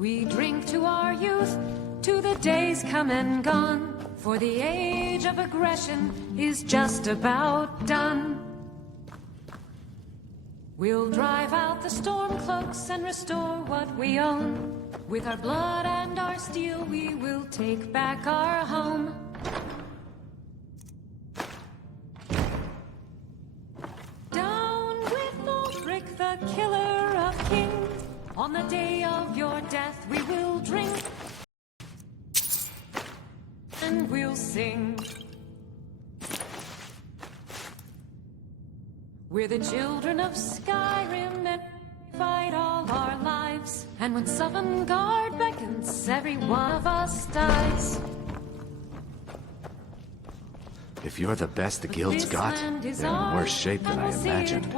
We drink to our youth, to the days come and gone, for the age of aggression is just about done. We'll drive out the storm cloaks and restore what we own. With our blood and our steel, we will take back our home. Down with Ulfric, the killer of kings. On the day of your death, we will drink and we'll sing. We're the children of Skyrim and fight all our lives. And when Sovngarde beckons, every one of us dies. If you're the best the guild's got, they're in worse shape than I imagined.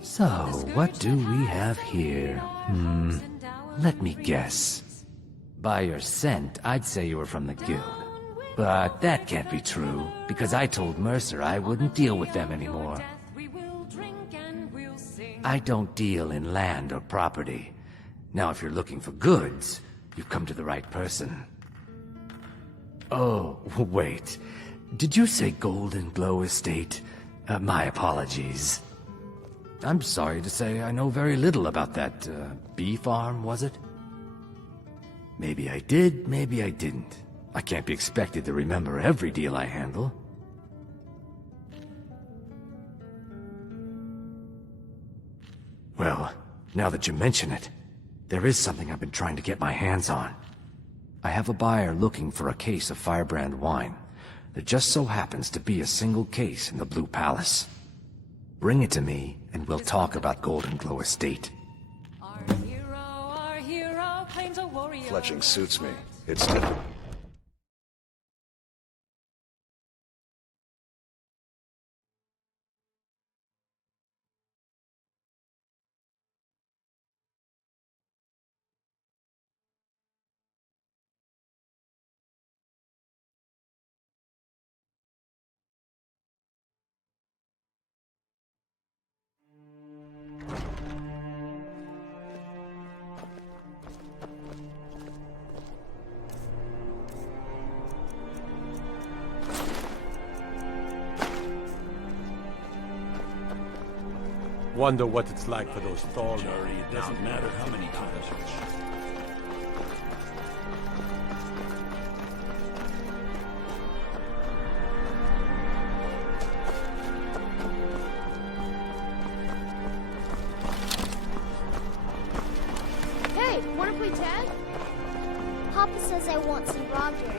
So, what do we have here? Let me guess. By your scent, I'd say you were from the guild. But that can't be true, because I told Mercer I wouldn't deal with them anymore. I don't deal in land or property. Now, if you're looking for goods, you've come to the right person. Oh, wait. Did you say Golden Glow Estate? My apologies. I'm sorry to say I know very little about that, bee farm, was it? Maybe I did, maybe I didn't. I can't be expected to remember every deal I handle. Well, now that you mention it, there is something I've been trying to get my hands on. I have a buyer looking for a case of Firebrand wine. There just so happens to be a single case in the Blue Palace. Bring it to me, and we'll talk about Golden Glow Estate. Our hero claims a warrior. Fletching suits me. It's different. Wonder what it's like for those tall. It doesn't matter how many times. Hey, wanna play tag? Papa says I won't see Roger.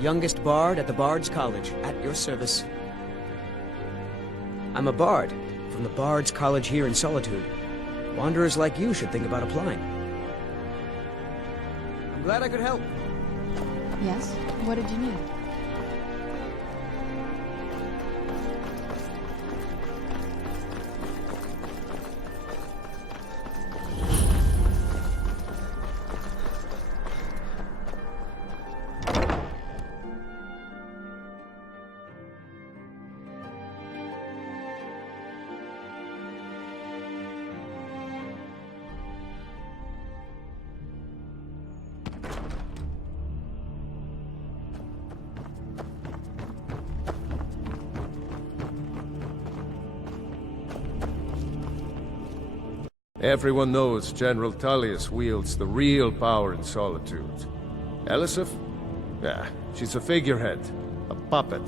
Youngest bard at the Bard's College, at your service. I'm a bard, from the Bard's College here in Solitude. Wanderers like you should think about applying. I'm glad I could help. Yes? What did you need? Everyone knows General Tullius wields the real power in Solitude. Elisif? Yeah, she's a figurehead, a puppet.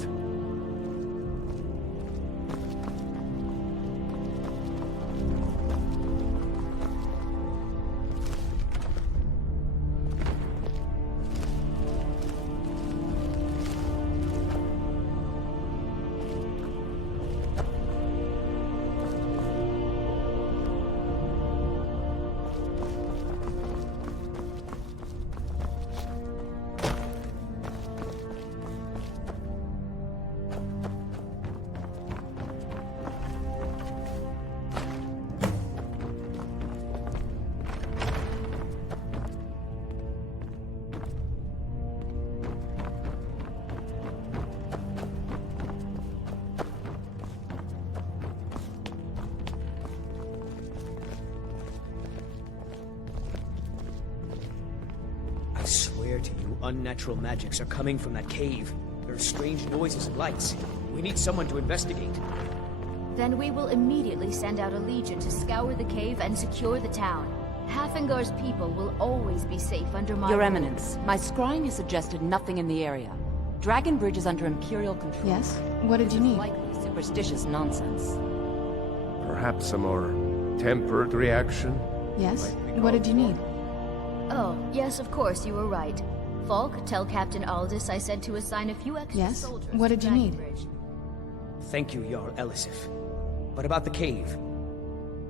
to you unnatural magics are coming from that cave. There are strange noises and lights. We need someone to investigate. Then we will immediately send out a legion to scour the cave and secure the town. Hafingar's people will always be safe under my Your rule. Eminence, my scrying has suggested nothing in the area. Dragon Bridge is under Imperial control. Yes? What did you need? Likely superstitious nonsense. Perhaps a more tempered reaction? Yes? What did you need? Oh, yes, of course, you were right. Falk, tell Captain Aldous I said to assign a few extra Yes? soldiers What to did you Dragon need? Bridge. Thank you, Jarl Elisif. But about the cave.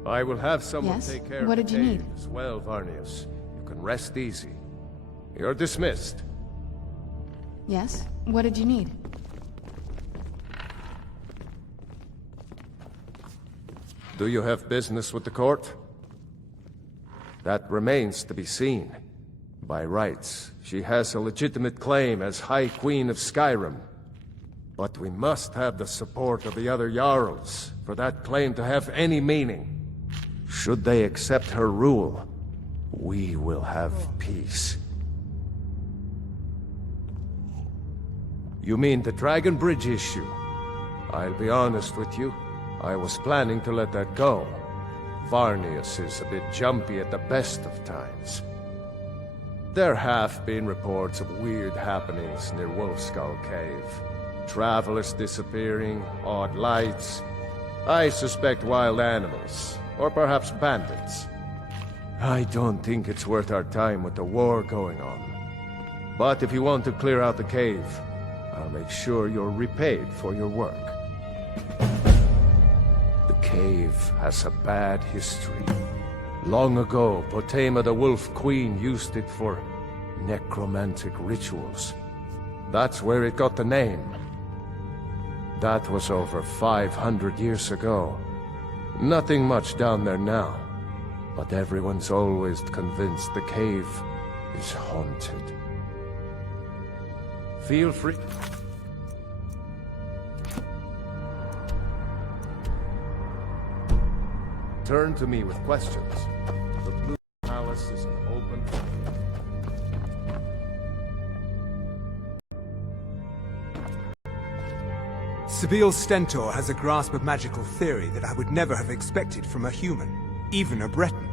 I will have someone Yes? take care What of the did you cave need? as well, Varnius. You can rest easy. You're dismissed. Yes? What did you need? Do you have business with the court? That remains to be seen. By rights, she has a legitimate claim as High Queen of Skyrim. But we must have the support of the other Jarls for that claim to have any meaning. Should they accept her rule, we will have peace. You mean the Dragon Bridge issue? I'll be honest with you. I was planning to let that go. Varnius is a bit jumpy at the best of times. There have been reports of weird happenings near Wolfskull Cave. Travelers disappearing, odd lights. I suspect wild animals, or perhaps bandits. I don't think it's worth our time with the war going on. But if you want to clear out the cave, I'll make sure you're repaid for your work. The cave has a bad history. Long ago, Potema the Wolf Queen used it for necromantic rituals. That's where it got the name. That was over 500 years ago. Nothing much down there now, but everyone's always convinced the cave is haunted. Feel free. Turn to me with questions. The Blue Palace is open. Sabine Stentor has a grasp of magical theory that I would never have expected from a human, even a Breton.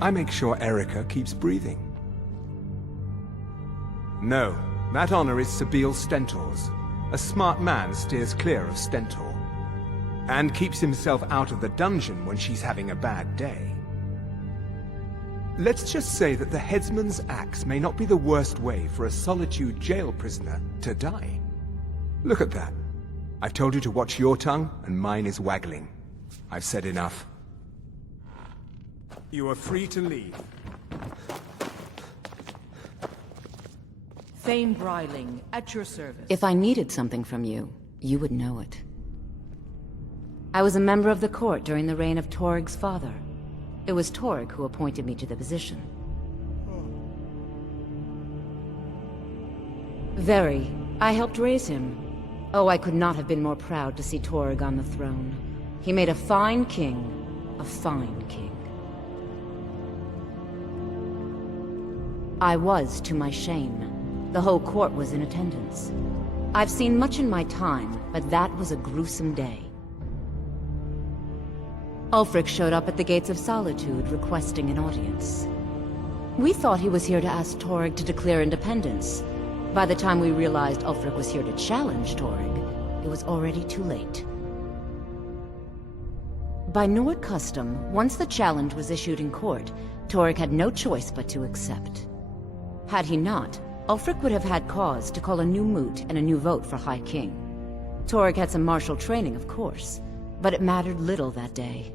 I make sure Erica keeps breathing. No, that honor is Sabine Stentor's. A smart man steers clear of Stentor, and keeps himself out of the dungeon when she's having a bad day. Let's just say that the headsman's axe may not be the worst way for a Solitude jail prisoner to die. Look at that. I've told you to watch your tongue, and mine is waggling. I've said enough. You are free to leave. Thane Bryling, at your service. If I needed something from you, you would know it. I was a member of the court during the reign of Torg's father. It was Torg who appointed me to the position. Very. I helped raise him. Oh, I could not have been more proud to see Torg on the throne. He made a fine king. A fine king. I was, to my shame. The whole court was in attendance. I've seen much in my time, but that was a gruesome day. Ulfric showed up at the Gates of Solitude requesting an audience. We thought he was here to ask Torg to declare independence. By the time we realized Ulfric was here to challenge Torg, it was already too late. By Nord custom, once the challenge was issued in court, Torg had no choice but to accept. Had he not, Ulfric would have had cause to call a new moot and a new vote for High King. Torg had some martial training, of course, but it mattered little that day.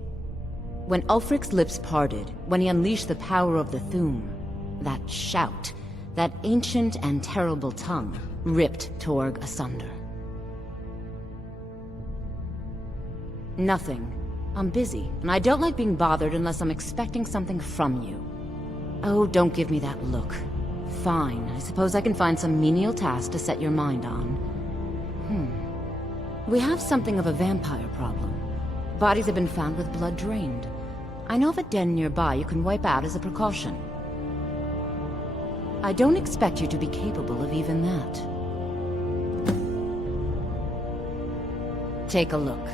When Ulfric's lips parted, when he unleashed the power of the Thu'um, that shout, that ancient and terrible tongue, ripped Torg asunder. Nothing. I'm busy, and I don't like being bothered unless I'm expecting something from you. Oh, don't give me that look. Fine, I suppose I can find some menial task to set your mind on. We have something of a vampire problem. Bodies have been found with blood drained. I know of a den nearby you can wipe out as a precaution. I don't expect you to be capable of even that. Take a look.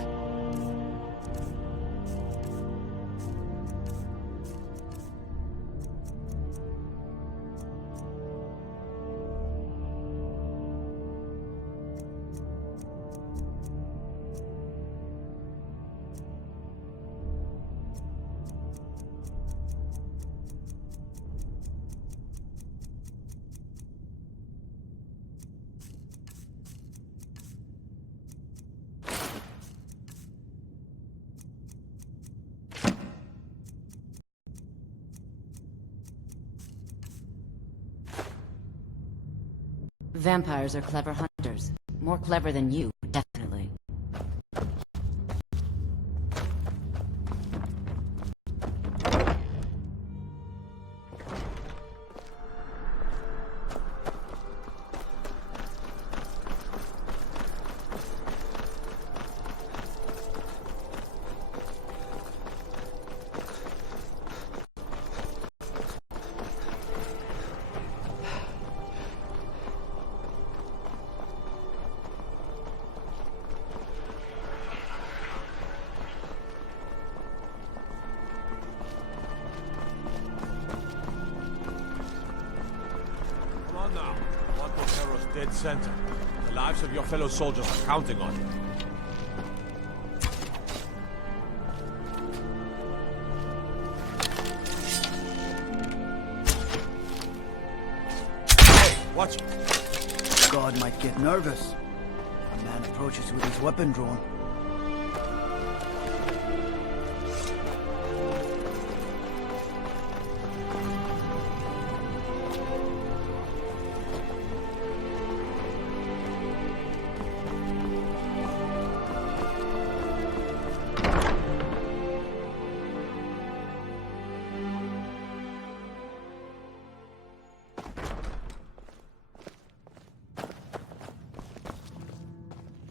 Vampires are clever hunters. More clever than you, definitely. Dead center. The lives of your fellow soldiers are counting on you. Hey, watch it. God might get nervous. A man approaches with his weapon drawn.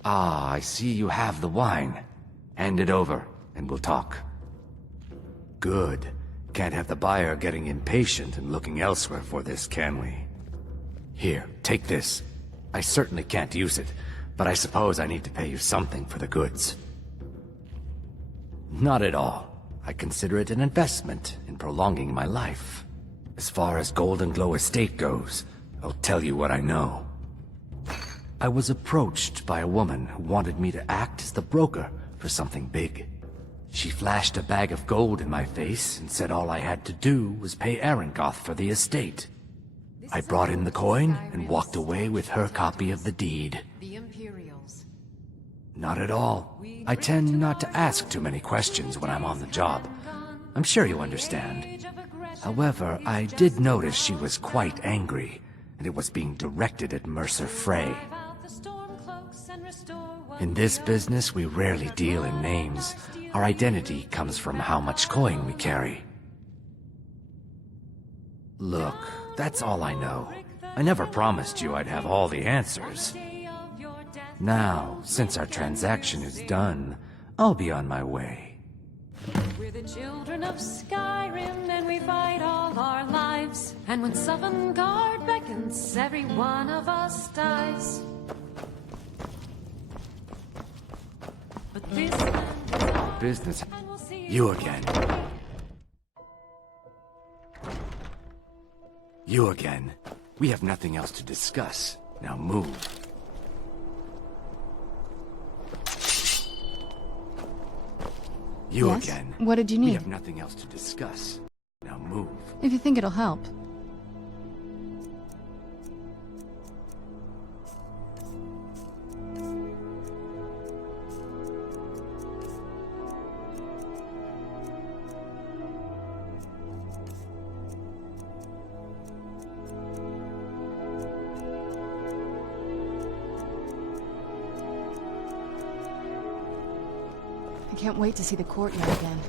Ah, I see you have the wine. Hand it over, and we'll talk. Good. Can't have the buyer getting impatient and looking elsewhere for this, can we? Here, take this. I certainly can't use it, but I suppose I need to pay you something for the goods. Not at all. I consider it an investment in prolonging my life. As far as Golden Glow Estate goes, I'll tell you what I know. I was approached by a woman who wanted me to act as the broker for something big. She flashed a bag of gold in my face and said all I had to do was pay Arangoth for the estate. I brought in the coin and walked away with her copy of the deed. The Imperials. Not at all. I tend not to ask too many questions when I'm on the job. I'm sure you understand. However, I did notice she was quite angry, and it was being directed at Mercer Frey. In this business, we rarely deal in names. Our identity comes from how much coin we carry. Look, that's all I know. I never promised you I'd have all the answers. Now, since our transaction is done, I'll be on my way. We're the children of Skyrim, and we fight all our lives. And when Sovngarde beckons, every one of us dies. But this land is ours, Business. and we'll see You again. You again. We have nothing else to discuss. Now move. You Yes? again. What did you We need? have nothing else to discuss. Now move. If you think it'll help. I can't wait to see the courtyard again.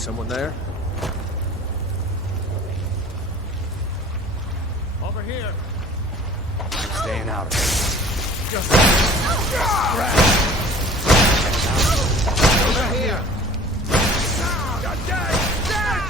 Someone there? Over here. Staying out of it. Over here. You're dead! Dead!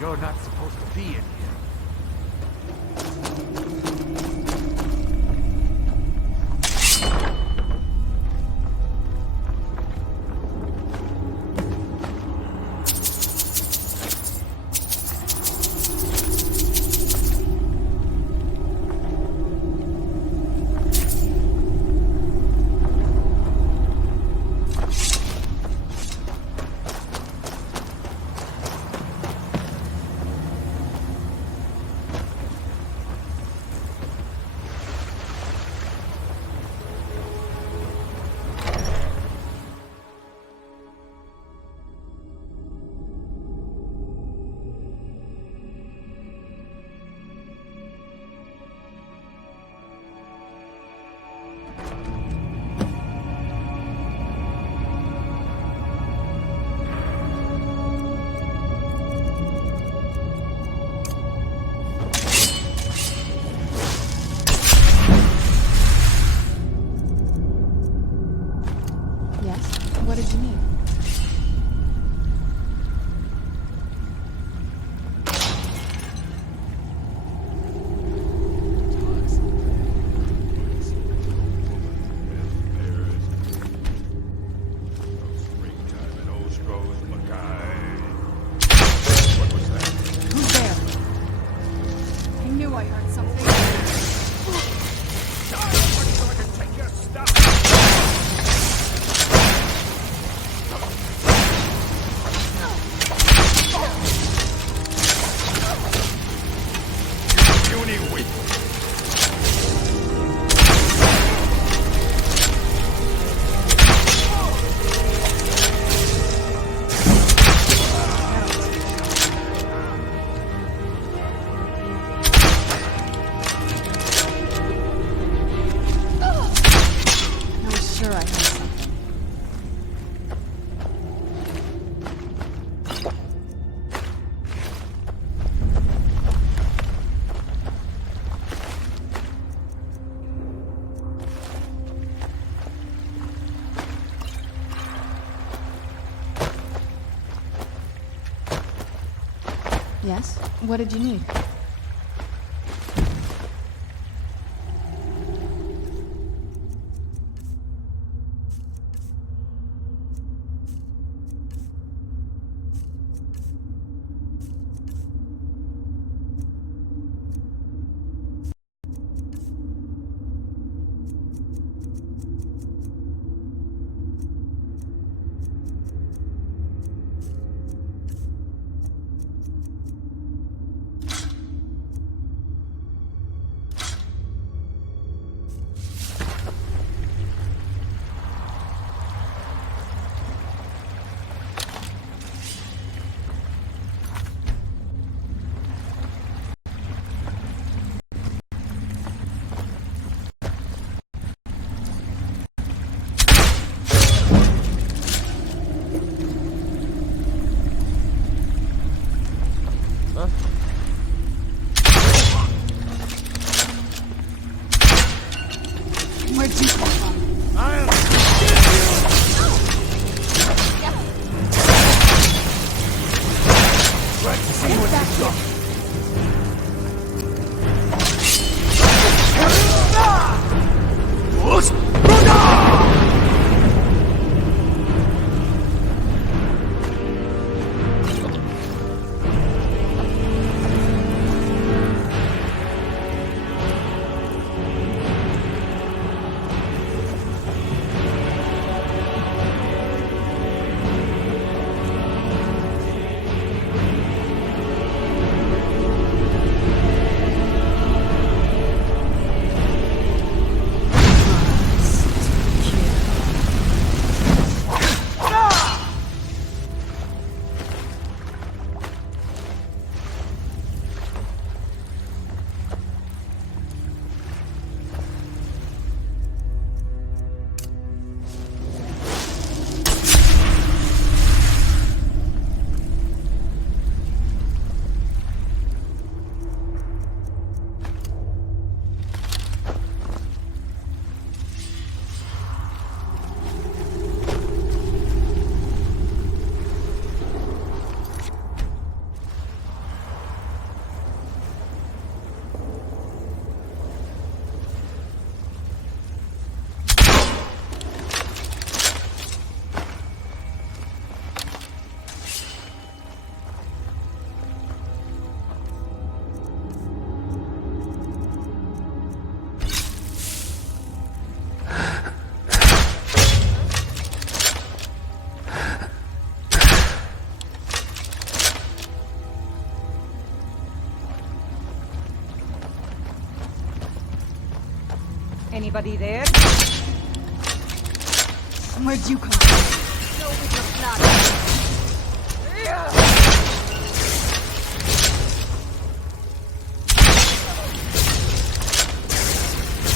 You're not supposed to be in here. What did you need? Who's there? I knew I heard something. Take your stuff! Yes? What did you need? Huh? Where'd you come from? Let's see what you've got. Anybody there? Where'd you come from?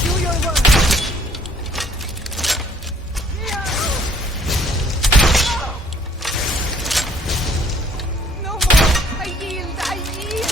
Do your work. No more. I yield. I yield.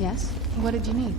Yes? What did you need?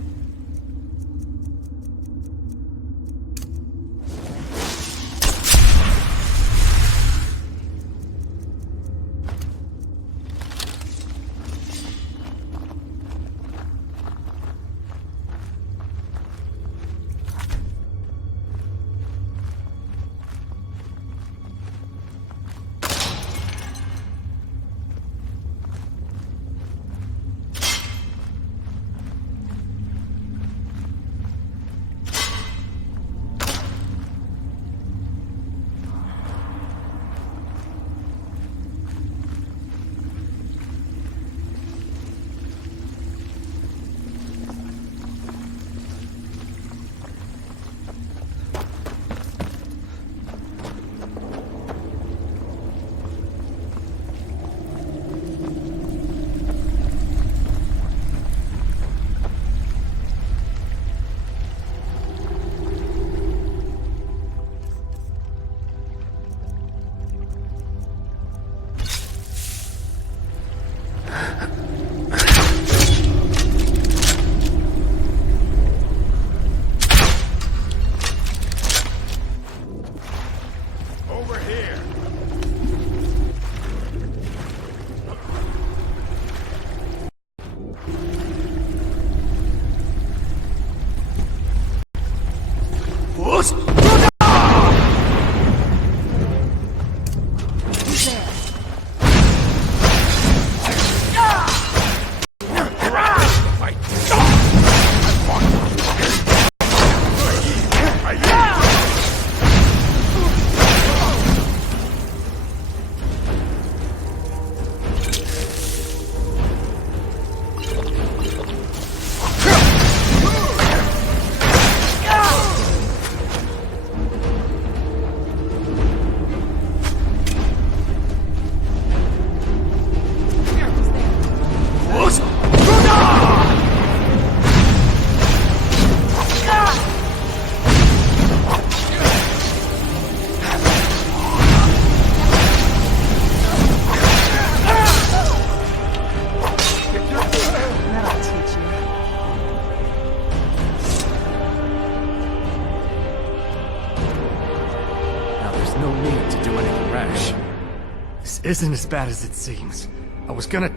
Isn't as bad as it seems. I was gonna...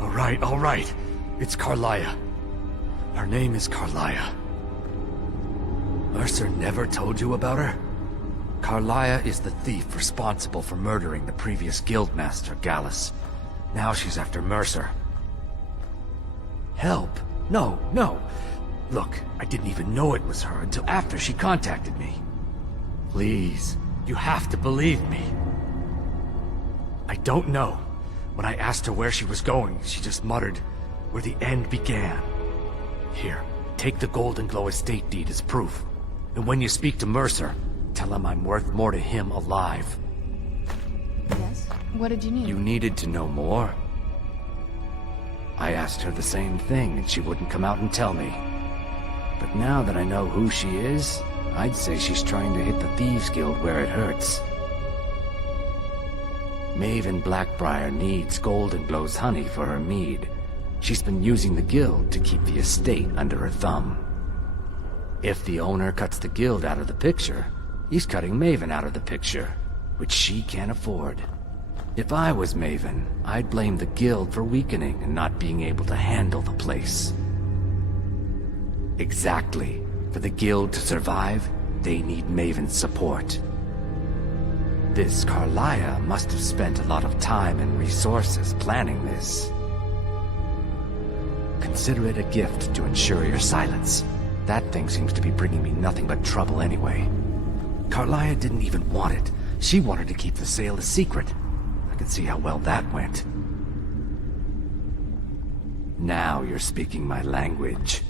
All right. It's Carlia. Her name is Carlia. Mercer never told you about her? Carlia is the thief responsible for murdering the previous guildmaster, Gallus. Now she's after Mercer. Help? No. Look, I didn't even know it was her until after she contacted me. Please, you have to believe me. I don't know. When I asked her where she was going, she just muttered, where the end began. Here, take the Golden Glow estate deed as proof. And when you speak to Mercer, tell him I'm worth more to him alive. Yes? What did you need? You needed to know more? I asked her the same thing, and she wouldn't come out and tell me. But now that I know who she is, I'd say she's trying to hit the Thieves Guild where it hurts. Maven Blackbriar needs Golden Glow's honey for her mead. She's been using the guild to keep the estate under her thumb. If the owner cuts the guild out of the picture, he's cutting Maven out of the picture, which she can't afford. If I was Maven, I'd blame the guild for weakening and not being able to handle the place. Exactly. For the guild to survive, they need Maven's support. This Carlia must have spent a lot of time and resources planning this. Consider it a gift to ensure your silence. That thing seems to be bringing me nothing but trouble anyway. Carlia didn't even want it. She wanted to keep the sale a secret. I can see how well that went. Now you're speaking my language.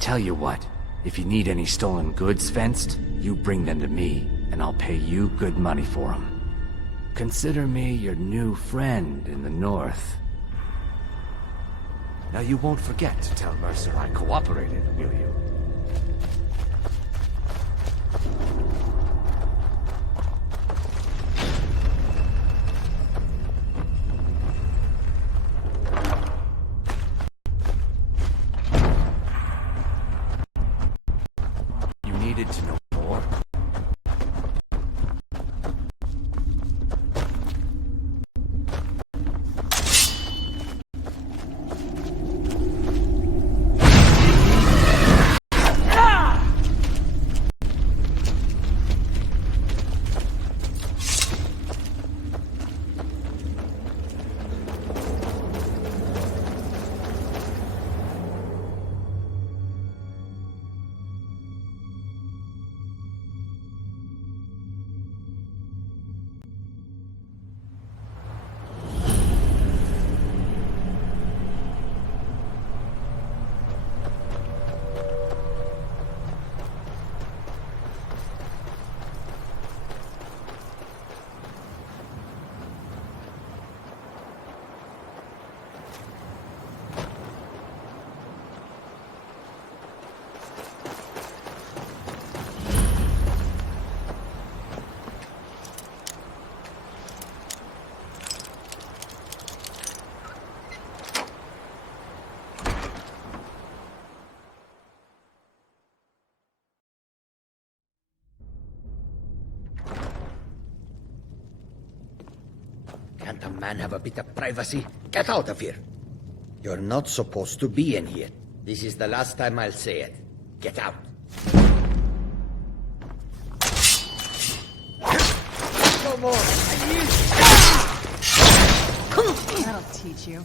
Tell you what, if you need any stolen goods fenced, you bring them to me, and I'll pay you good money for them. Consider me your new friend in the north. Now you won't forget to tell Mercer I cooperated, will you? Can't a man have a bit of privacy? Get out of here! You're not supposed to be in here. This is the last time I'll say it. Get out. No more! That'll teach you.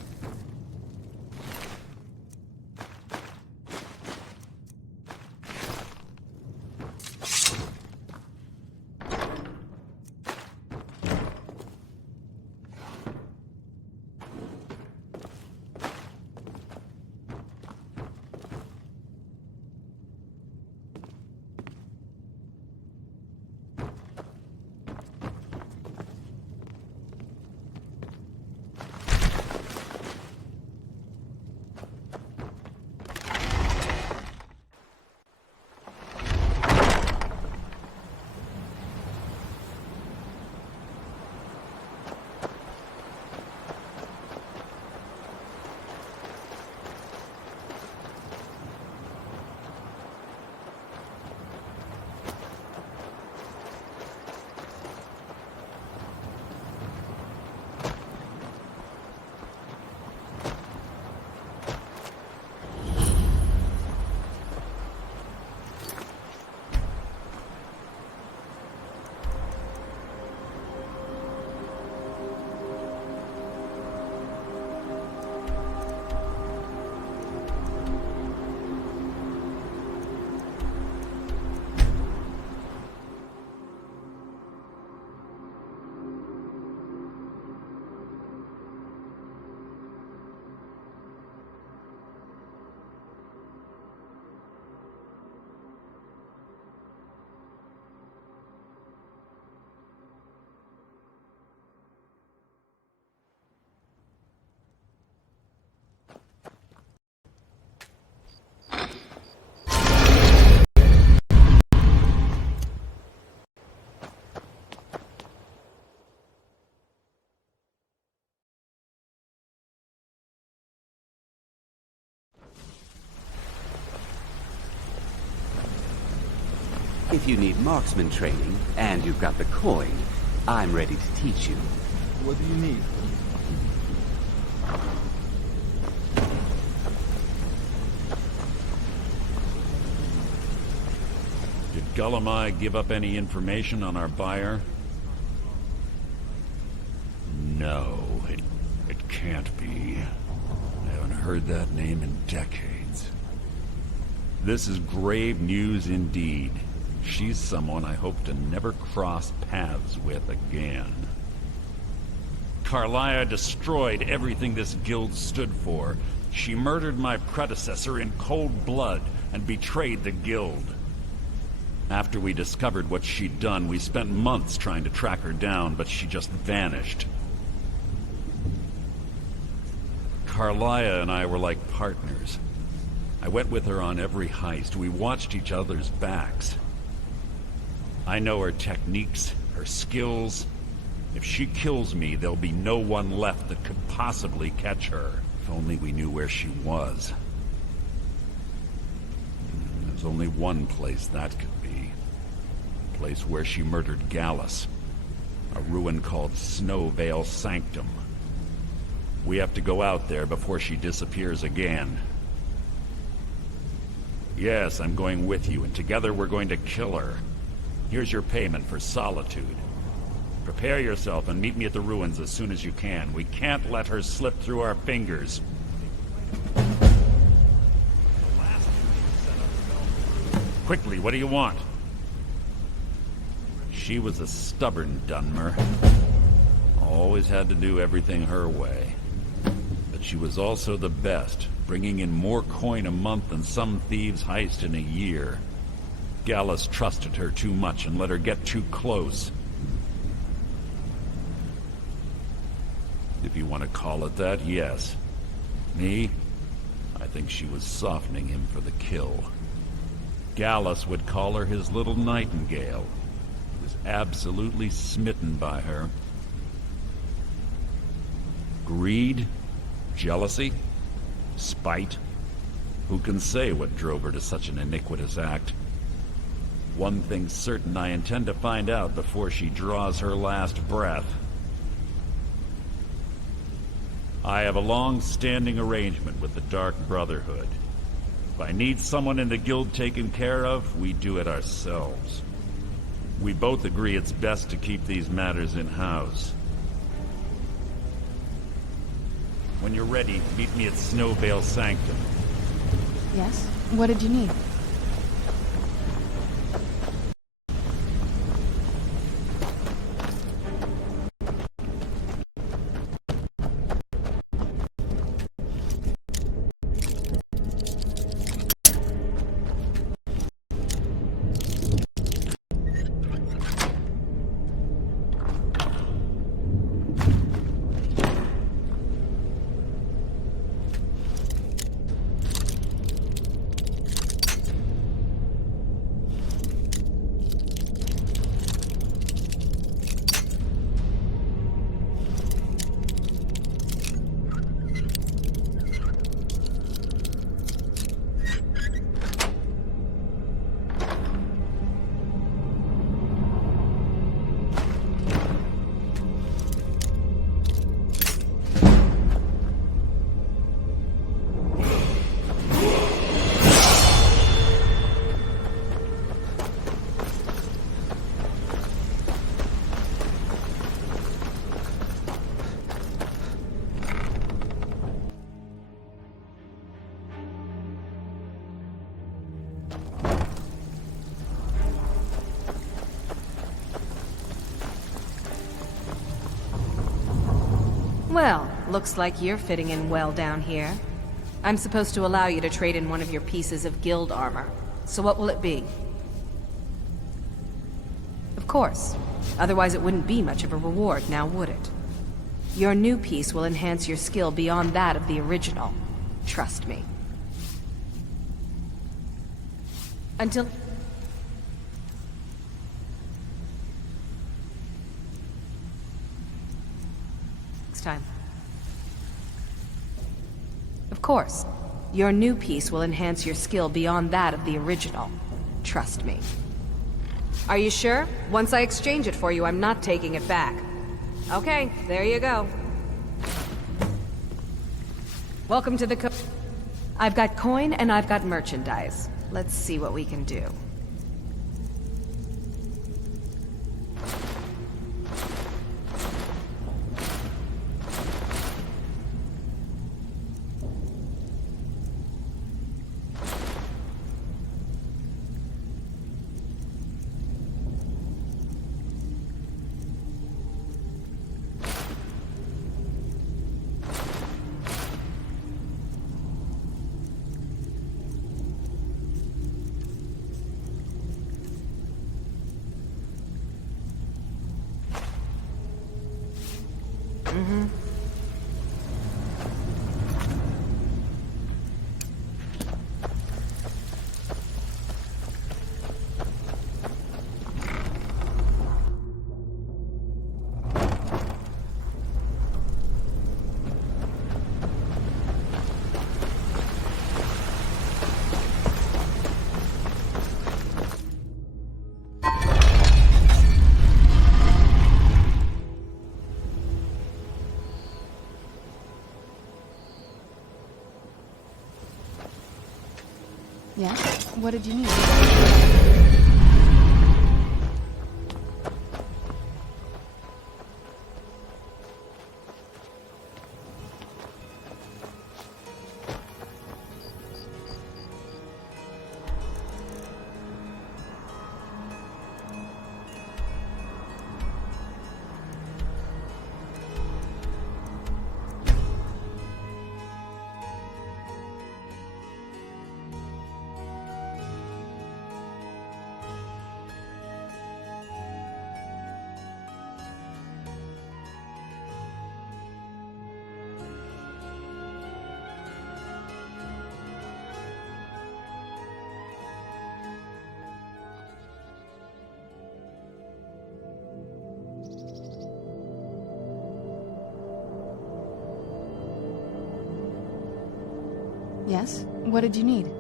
If you need marksman training, and you've got the coin, I'm ready to teach you. What do you need? Did Gullamai give up any information on our buyer? No, it can't be. I haven't heard that name in decades. This is grave news indeed. She's someone I hope to never cross paths with again. Carlia destroyed everything this guild stood for. She murdered my predecessor in cold blood and betrayed the guild. After we discovered what she'd done, we spent months trying to track her down, but she just vanished. Carlia and I were like partners. I went with her on every heist. We watched each other's backs. I know her techniques, her skills. If she kills me, there'll be no one left that could possibly catch her. If only we knew where she was. There's only one place that could be. A place where she murdered Gallus. A ruin called Snowvale Sanctum. We have to go out there before she disappears again. Yes, I'm going with you, and together we're going to kill her. Here's your payment for solitude. Prepare yourself and meet me at the ruins as soon as you can. We can't let her slip through our fingers. Quickly, what do you want? She was a stubborn Dunmer. Always had to do everything her way. But she was also the best, bringing in more coin a month than some thieves heist in a year. Gallus trusted her too much and let her get too close. If you want to call it that, yes. Me? I think she was softening him for the kill. Gallus would call her his little nightingale. He was absolutely smitten by her. Greed? Jealousy? Spite? Who can say what drove her to such an iniquitous act? One thing's certain, I intend to find out before she draws her last breath. I have a long-standing arrangement with the Dark Brotherhood. If I need someone in the guild taken care of, we do it ourselves. We both agree it's best to keep these matters in-house. When you're ready, meet me at Snowvale Sanctum. Yes? What did you need? Well, looks like you're fitting in well down here. I'm supposed to allow you to trade in one of your pieces of guild armor. So what will it be? Of course. Otherwise it wouldn't be much of a reward, now would it? Your new piece will enhance your skill beyond that of the original. Trust me. Until... time. Of course. Your new piece will enhance your skill beyond that of the original. Trust me. Are you sure? Once I exchange it for you, I'm not taking it back. Okay, there you go. Welcome to the I've got coin and I've got merchandise. Let's see what we can do. Yeah? What did you need? Yes? What did you need?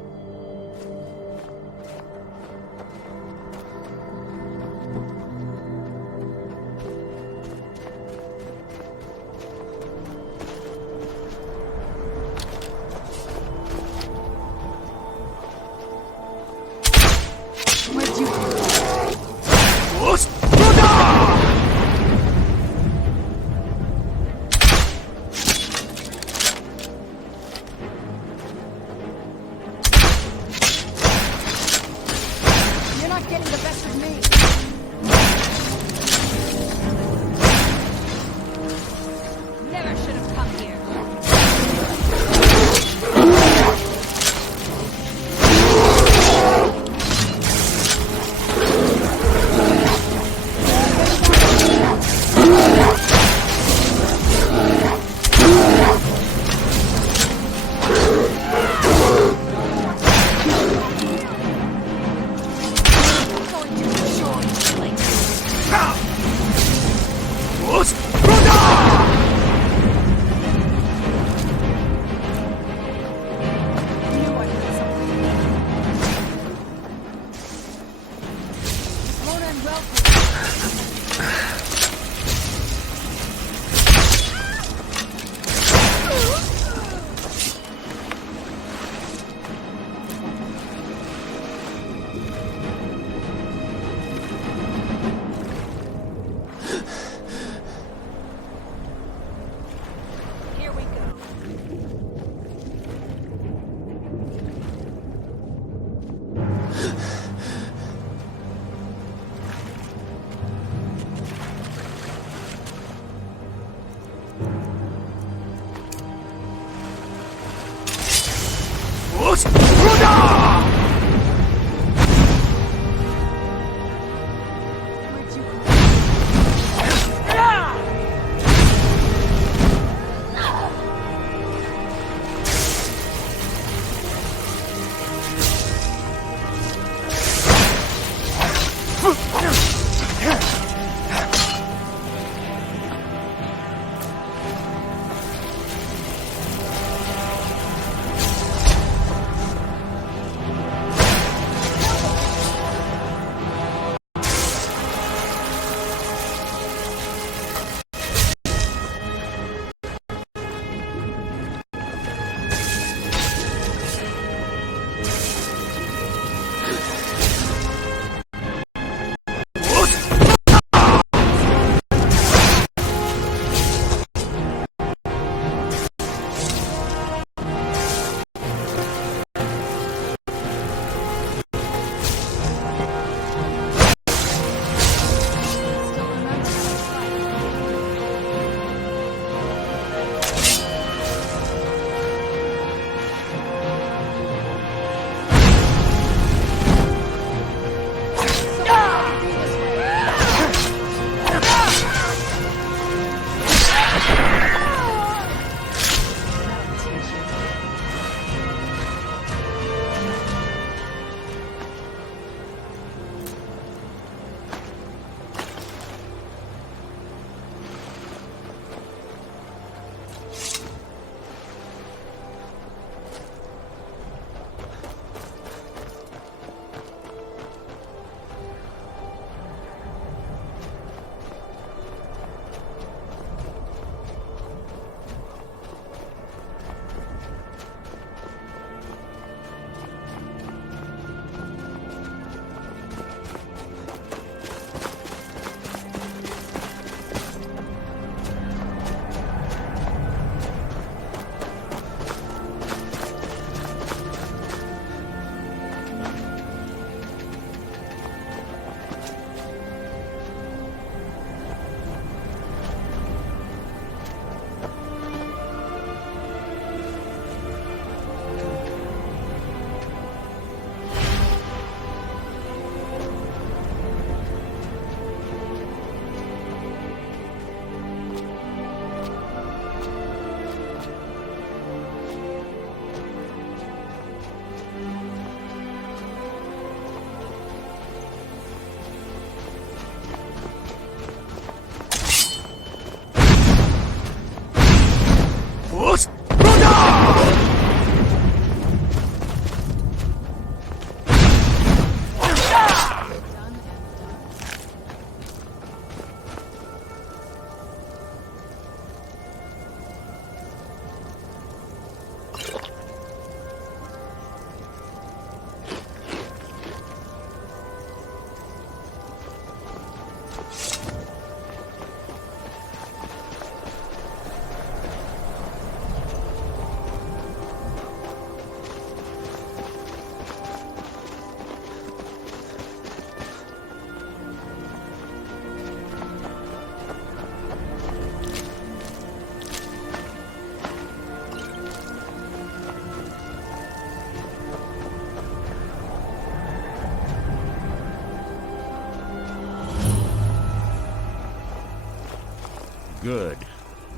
Good.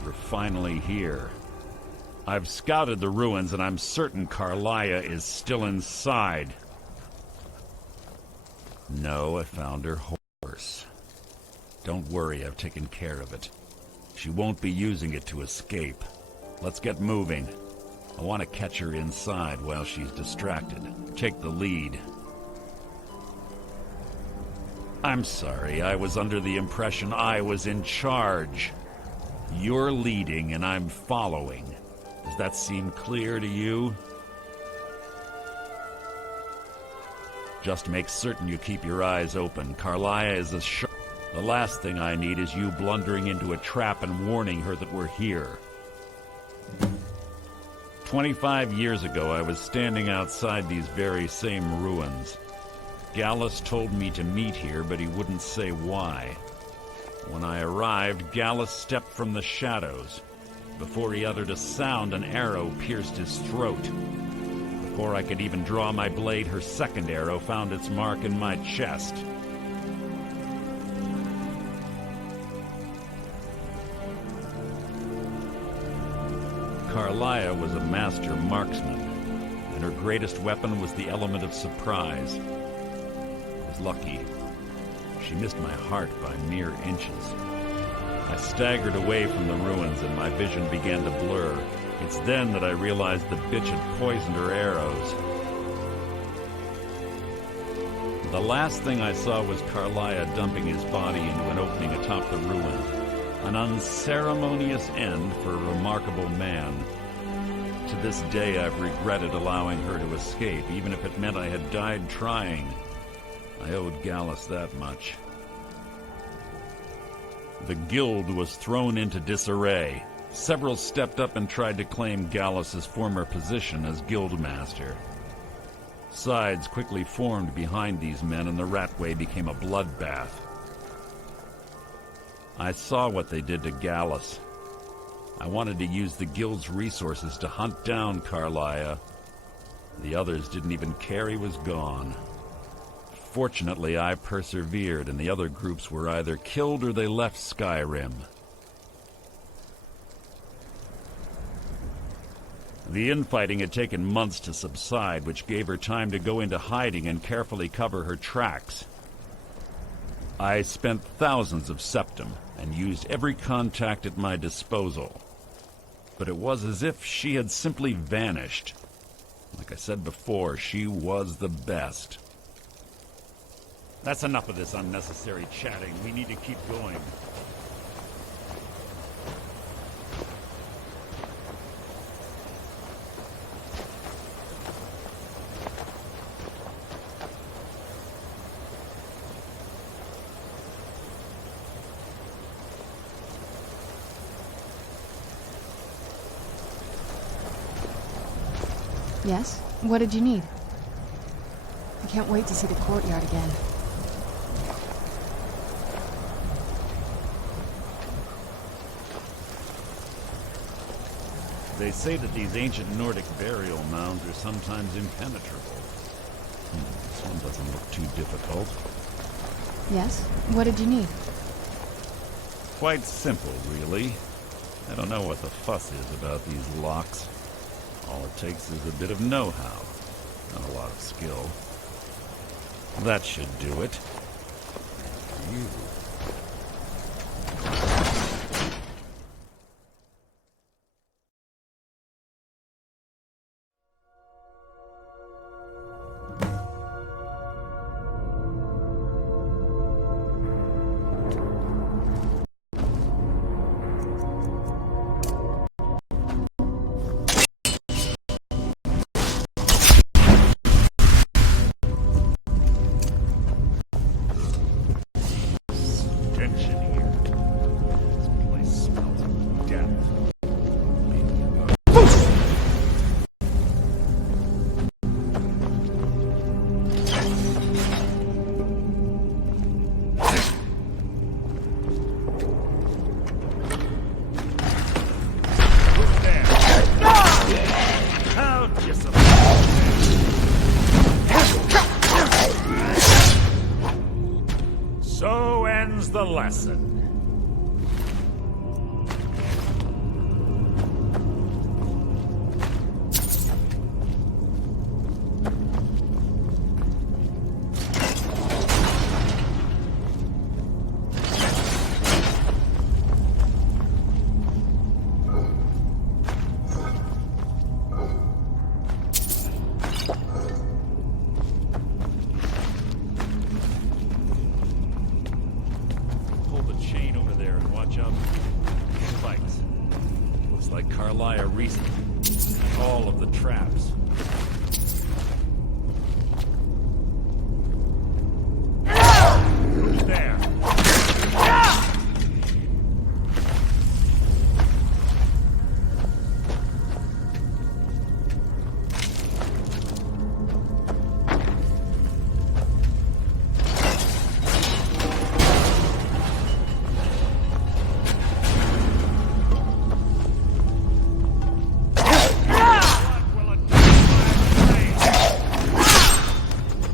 We're finally here. I've scouted the ruins and I'm certain Carlia is still inside. No, I found her horse. Don't worry, I've taken care of it. She won't be using it to escape. Let's get moving. I want to catch her inside while she's distracted. Take the lead. I'm sorry, I was under the impression I was in charge. You're leading and I'm following. Does that seem clear to you? Just make certain you keep your eyes open. Carlia is a sharp. The last thing I need is you blundering into a trap and warning her that we're here. 25 years ago, I was standing outside these very same ruins. Gallus told me to meet here, but he wouldn't say why. When I arrived, Gallus stepped from the shadows. Before he uttered a sound, an arrow pierced his throat. Before I could even draw my blade, her second arrow found its mark in my chest. Carlia was a master marksman, and her greatest weapon was the element of surprise. I was lucky. She missed my heart by mere inches. I staggered away from the ruins and my vision began to blur. It's then that I realized the bitch had poisoned her arrows. The last thing I saw was Carlia dumping his body into an opening atop the ruin. An unceremonious end for a remarkable man. To this day, I've regretted allowing her to escape, even if it meant I had died trying. I owed Gallus that much. The guild was thrown into disarray. Several stepped up and tried to claim Gallus's former position as guildmaster. Sides quickly formed behind these men, and the Ratway became a bloodbath. I saw what they did to Gallus. I wanted to use the guild's resources to hunt down Carlia. The others didn't even care he was gone. Fortunately, I persevered, and the other groups were either killed or they left Skyrim. The infighting had taken months to subside, which gave her time to go into hiding and carefully cover her tracks. I spent thousands of septum and used every contact at my disposal. But it was as if she had simply vanished. Like I said before, she was the best. That's enough of this unnecessary chatting. We need to keep going. Yes? What did you need? I can't wait to see the courtyard again. They say that these ancient Nordic burial mounds are sometimes impenetrable. This one doesn't look too difficult. Yes? What did you need? Quite simple, really. I don't know what the fuss is about these locks. All it takes is a bit of know-how, not a lot of skill. That should do it. You. Carlia reset all of the traps. Who's there?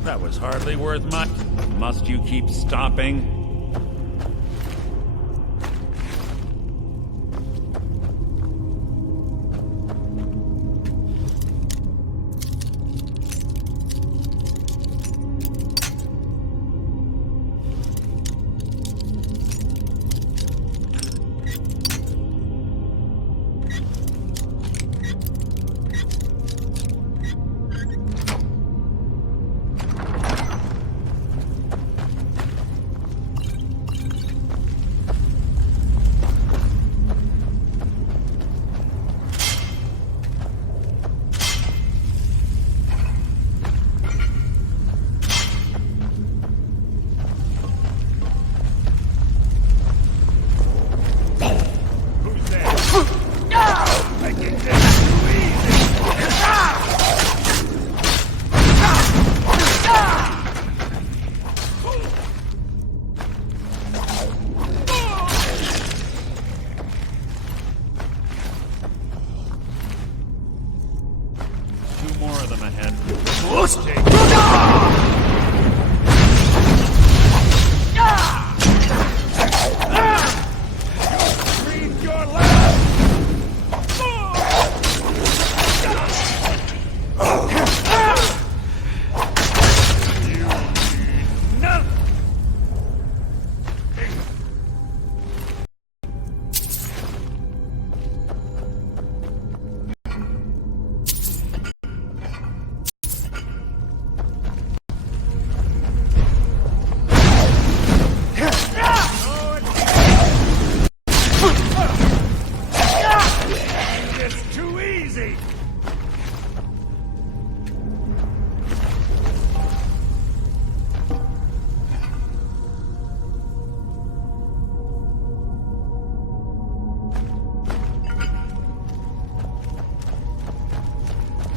That was hardly worth much. Must you keep stopping? More of them ahead. Breathe your last. It's too easy.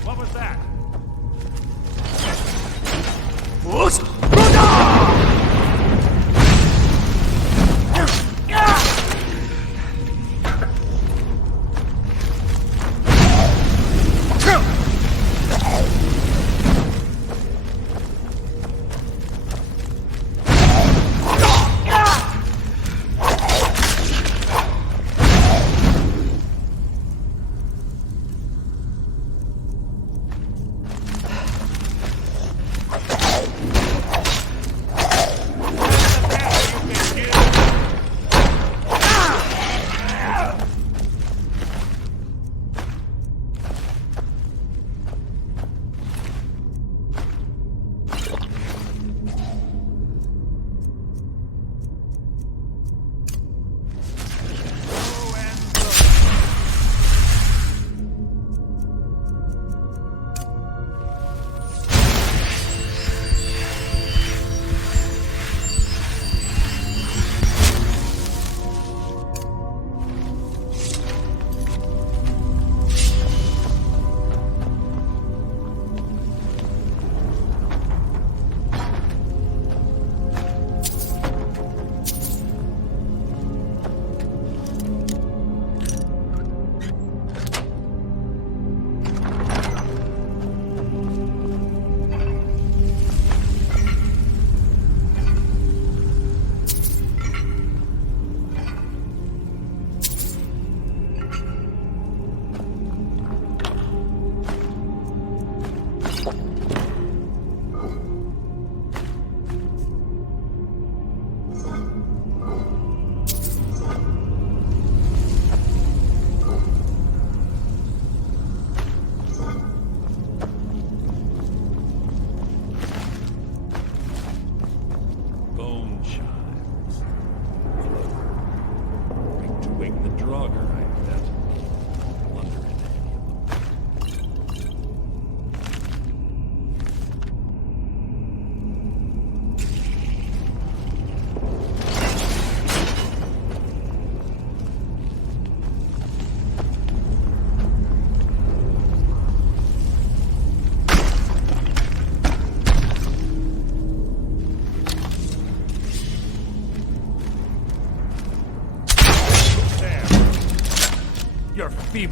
What was that?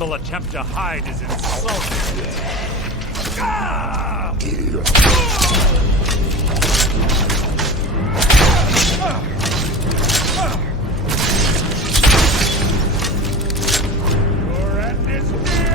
feeble attempt to hide is insulting. Your end is near!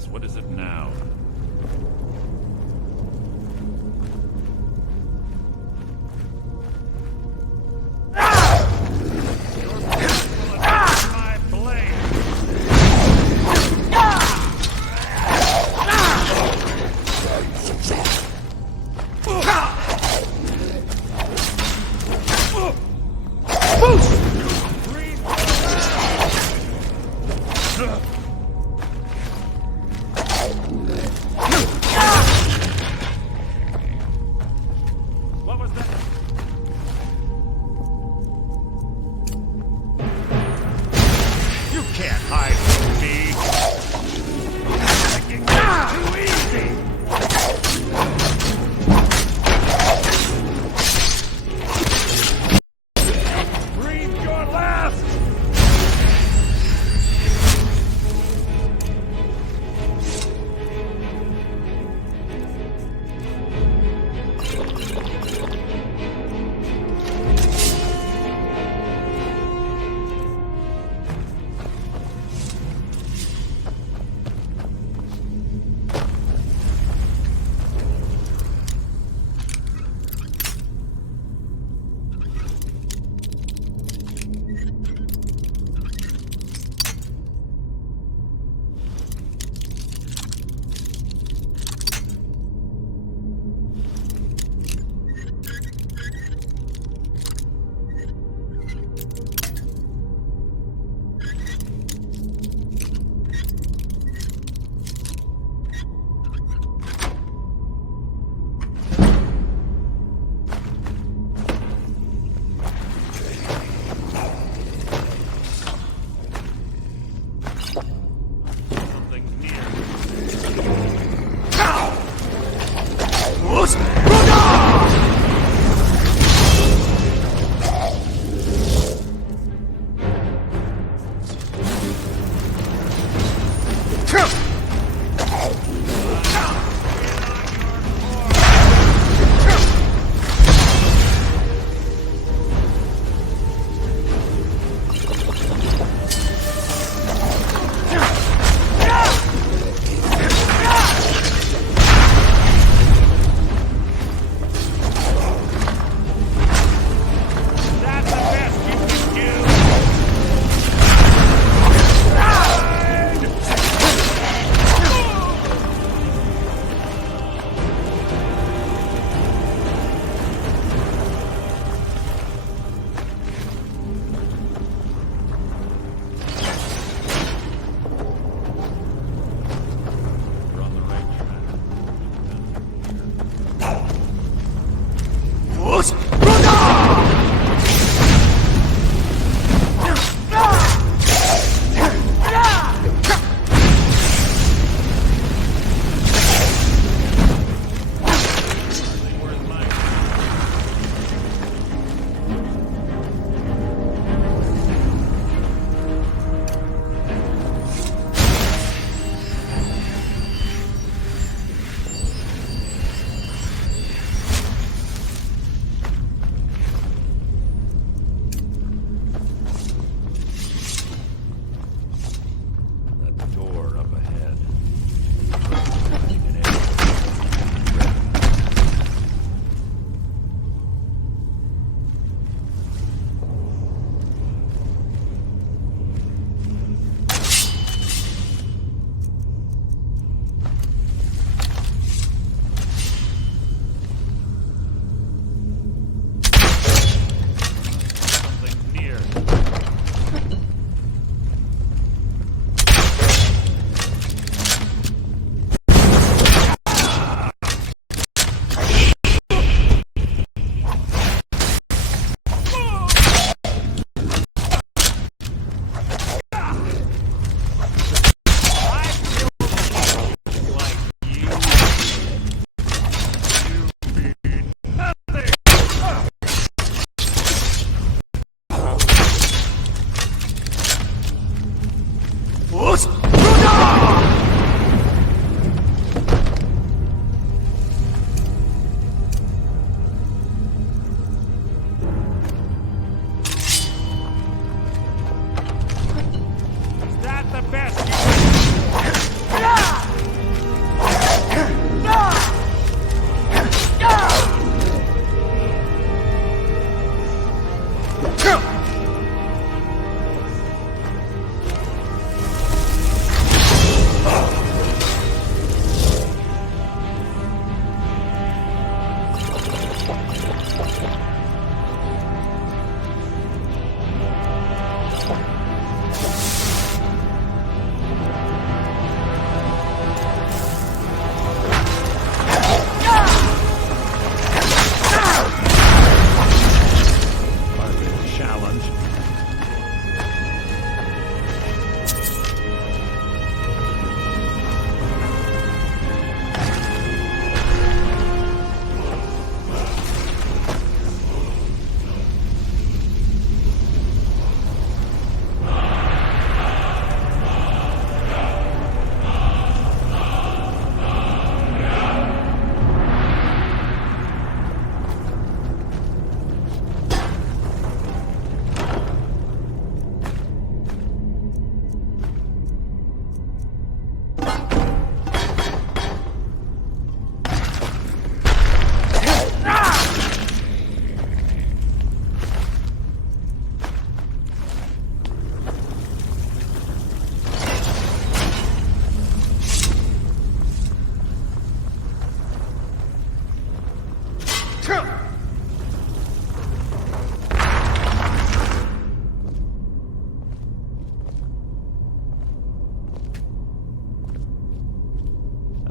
Yes, what is it now?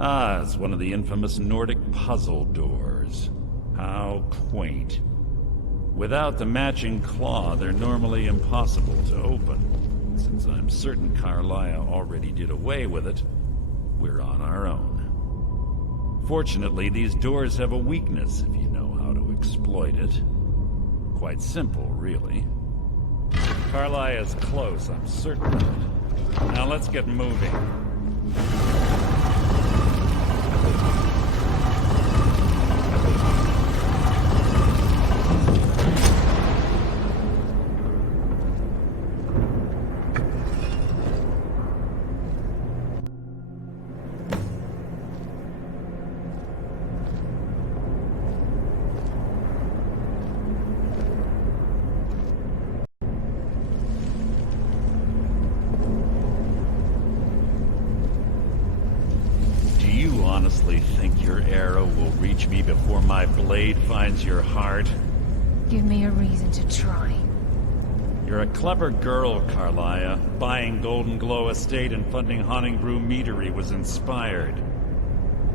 Ah, it's one of the infamous Nordic puzzle doors. How quaint. Without the matching claw, they're normally impossible to open. Since I'm certain Carlia already did away with it, we're on our own. Fortunately, these doors have a weakness if you know how to exploit it. Quite simple, really. Carlia is close, I'm certain of it. Now let's get moving. Honestly think your arrow will reach me before my blade finds your heart? Give me a reason to try. You're a clever girl, Carlia. Buying Golden Glow Estate and funding Honningbrew Meadery was inspired.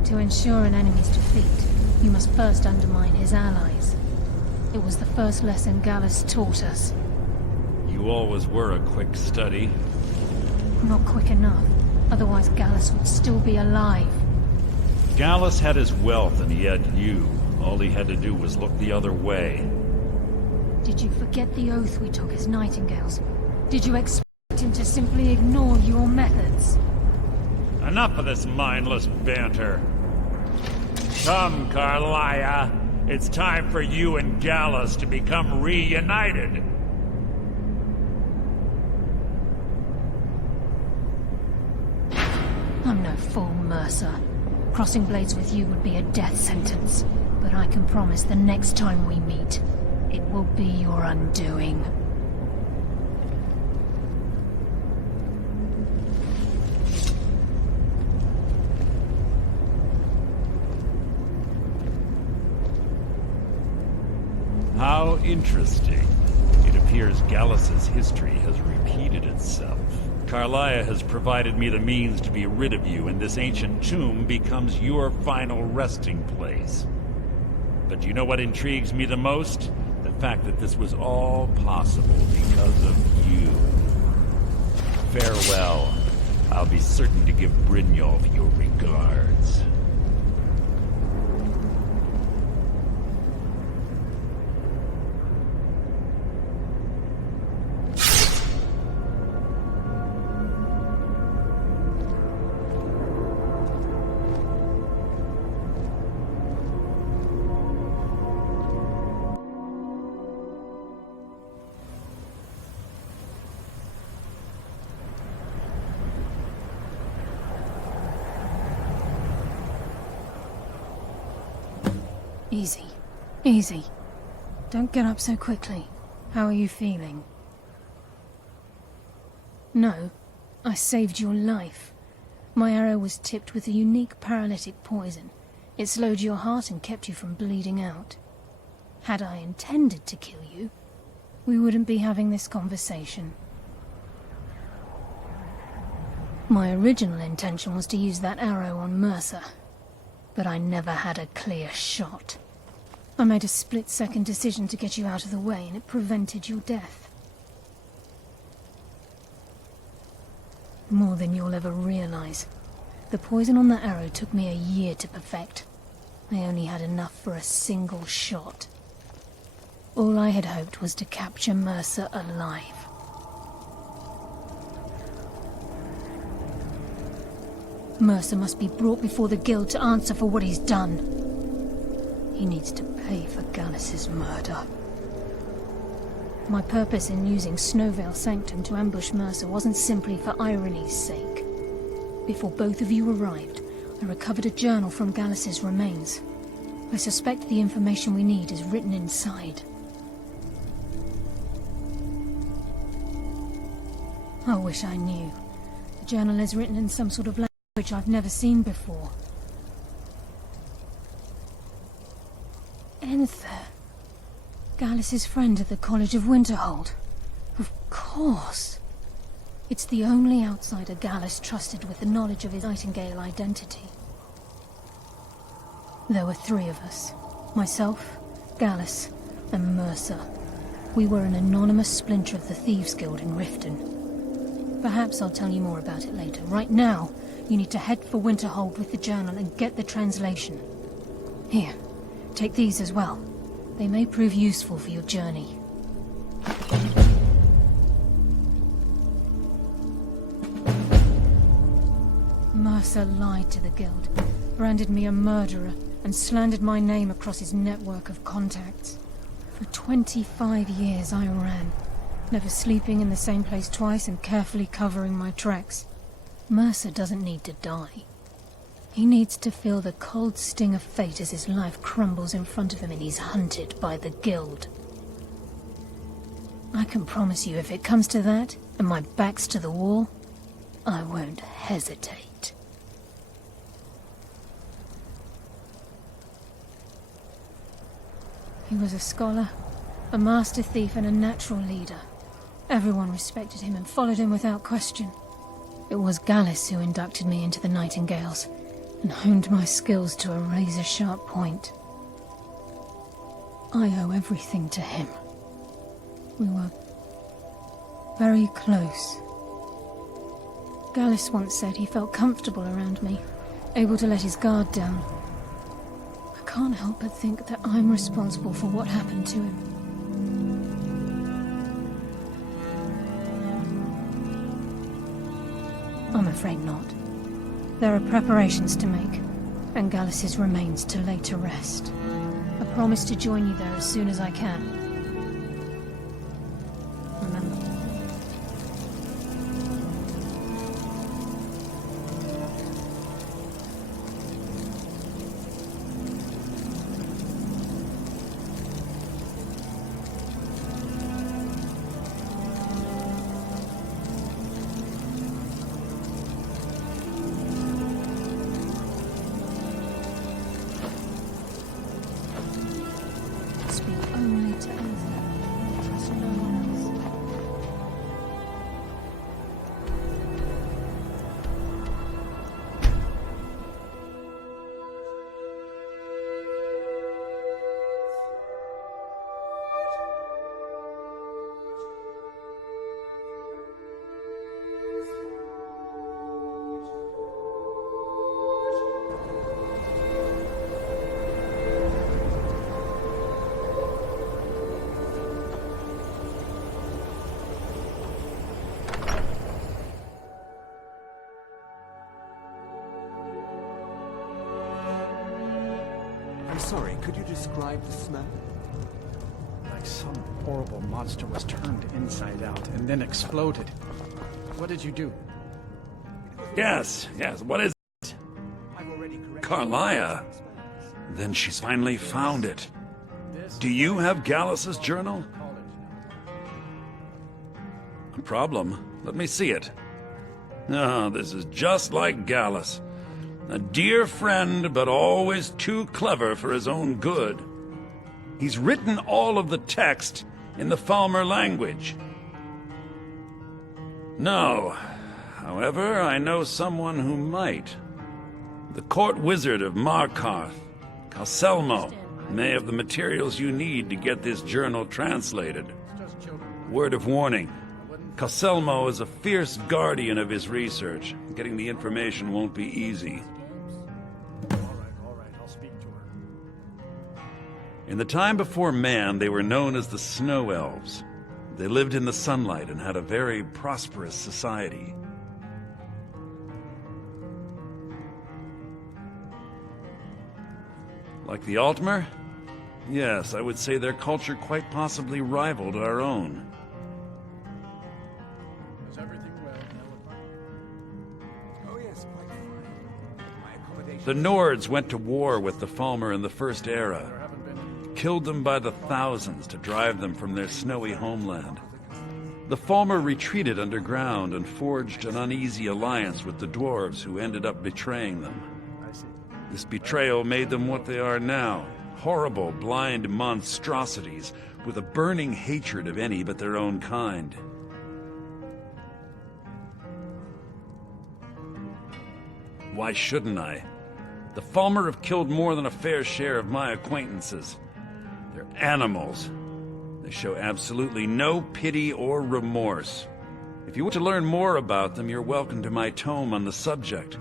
To ensure an enemy's defeat, you must first undermine his allies. It was the first lesson Gallus taught us. You always were a quick study. Not quick enough. Otherwise Gallus would still be alive. Gallus had his wealth and he had you. All he had to do was look the other way. Did you forget the oath we took as Nightingales? Did you expect him to simply ignore your methods? Enough of this mindless banter. Come, Carlia. It's time for you and Gallus to become reunited. I'm no fool, Mercer. Crossing blades with you would be a death sentence. But I can promise the next time we meet, it will be your undoing. How interesting. It appears Gallus's history has repeated itself. Carlia has provided me the means to be rid of you, and this ancient tomb becomes your final resting place. But do you know what intrigues me the most? The fact that this was all possible because of you. Farewell. I'll be certain to give Brynjolf your regards. Easy. Easy. Don't get up so quickly. How are you feeling? No. I saved your life. My arrow was tipped with a unique paralytic poison. It slowed your heart and kept you from bleeding out. Had I intended to kill you, we wouldn't be having this conversation. My original intention was to use that arrow on Mercer, but I never had a clear shot. I made a split-second decision to get you out of the way, and it prevented your death. More than you'll ever realize. The poison on that arrow took me a year to perfect. I only had enough for a single shot. All I had hoped was to capture Mercer alive. Mercer must be brought before the Guild to answer for what he's done. He needs to pay for Gallus's murder. My purpose in using Snowvale Sanctum to ambush Mercer wasn't simply for irony's sake. Before both of you arrived, I recovered a journal from Gallus's remains. I suspect the information we need is written inside. I wish I knew. The journal is written in some sort of language I've never seen before. Enther. Gallus's friend at the College of Winterhold. Of course. It's the only outsider Gallus trusted with the knowledge of his Nightingale identity. There were 3 of us. Myself, Gallus, and Mercer. We were an anonymous splinter of the Thieves' Guild in Riften. Perhaps I'll tell you more about it later. Right now, you need to head for Winterhold with the journal and get the translation. Here, take these as well. They may prove useful for your journey. Mercer lied to the Guild, branded me a murderer, and slandered my name across his network of contacts. For 25 years I ran, never sleeping in the same place twice and carefully covering my tracks. Mercer doesn't need to die. He needs to feel the cold sting of fate as his life crumbles in front of him and he's hunted by the Guild. I can promise you, if it comes to that, and my back's to the wall, I won't hesitate. He was a scholar, a master thief, and a natural leader. Everyone respected him and followed him without question. It was Gallus who inducted me into the Nightingales, and honed my skills to a razor-sharp point. I owe everything to him. We were very close. Gallus once said he felt comfortable around me, able to let his guard down. I can't help but think that I'm responsible for what happened to him. I'm afraid not. There are preparations to make, and Gallus's remains to lay to rest. I promise to join you there as soon as I can. Remember. I'm sorry, could you describe the smell? Like some horrible monster was turned inside out and then exploded. What did you do? Yes, what is it? Carlia. Then she's finally found it. Do you have Gallus's journal? A problem? Let me see it. Ah, this is just like Gallus. A dear friend, but always too clever for his own good. He's written all of the text in the Falmer language. No. However, I know someone who might. The court wizard of Markarth, Calselmo, may have the materials you need to get this journal translated. Word of warning. Calselmo is a fierce guardian of his research. Getting the information won't be easy. All right, I'll speak to her. In the time before man, they were known as the Snow Elves. They lived in the sunlight and had a very prosperous society. Like the Altmer? Yes, I would say their culture quite possibly rivaled our own. Is everything well? Oh yes, quite fine. My accommodation... The Nords went to war with the Falmer in the First Era. Killed them by the thousands to drive them from their snowy homeland. The Falmer retreated underground and forged an uneasy alliance with the dwarves who ended up betraying them. This betrayal made them what they are now. Horrible, blind monstrosities with a burning hatred of any but their own kind. Why shouldn't I? The Falmer have killed more than a fair share of my acquaintances. They're animals. They show absolutely no pity or remorse. If you want to learn more about them, you're welcome to my tome on the subject.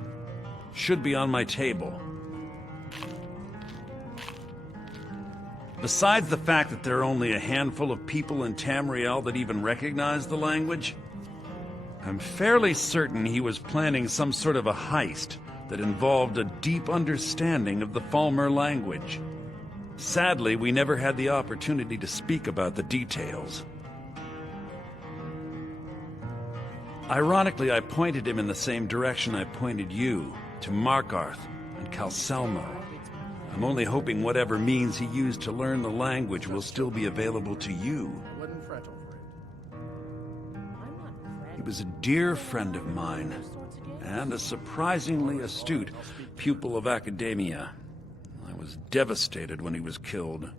Should be on my table. Besides the fact that there are only a handful of people in Tamriel that even recognize the language, I'm fairly certain he was planning some sort of a heist that involved a deep understanding of the Falmer language. Sadly, we never had the opportunity to speak about the details. Ironically, I pointed him in the same direction I pointed you, to Markarth and Calcelmo. I'm only hoping whatever means he used to learn the language will still be available to you. He was a dear friend of mine, and a surprisingly astute pupil of academia. I was devastated when he was killed.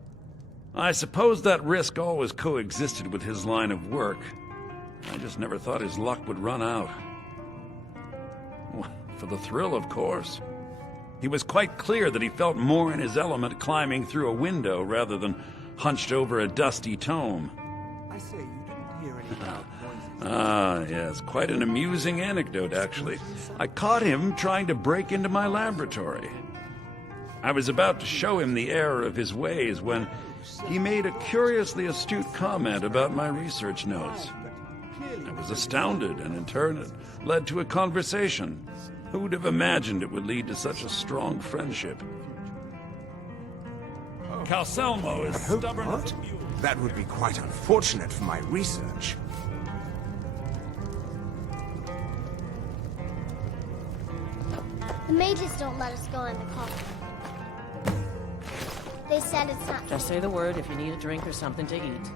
I suppose that risk always coexisted with his line of work. I just never thought his luck would run out. Well, for the thrill, of course. He was quite clear that he felt more in his element climbing through a window rather than hunched over a dusty tome. I say, you didn't hear any loud noises. Ah, yes, quite an amusing anecdote, actually. I caught him trying to break into my laboratory. I was about to show him the error of his ways when he made a curiously astute comment about my research notes. I was astounded, and in turn it led to a conversation. Who would have imagined it would lead to such a strong friendship? Calcelmo is stubborn as a mule. That would be quite unfortunate for my research. The mages don't let us go in the car. They said it's not. Just say the word if you need a drink or something to eat.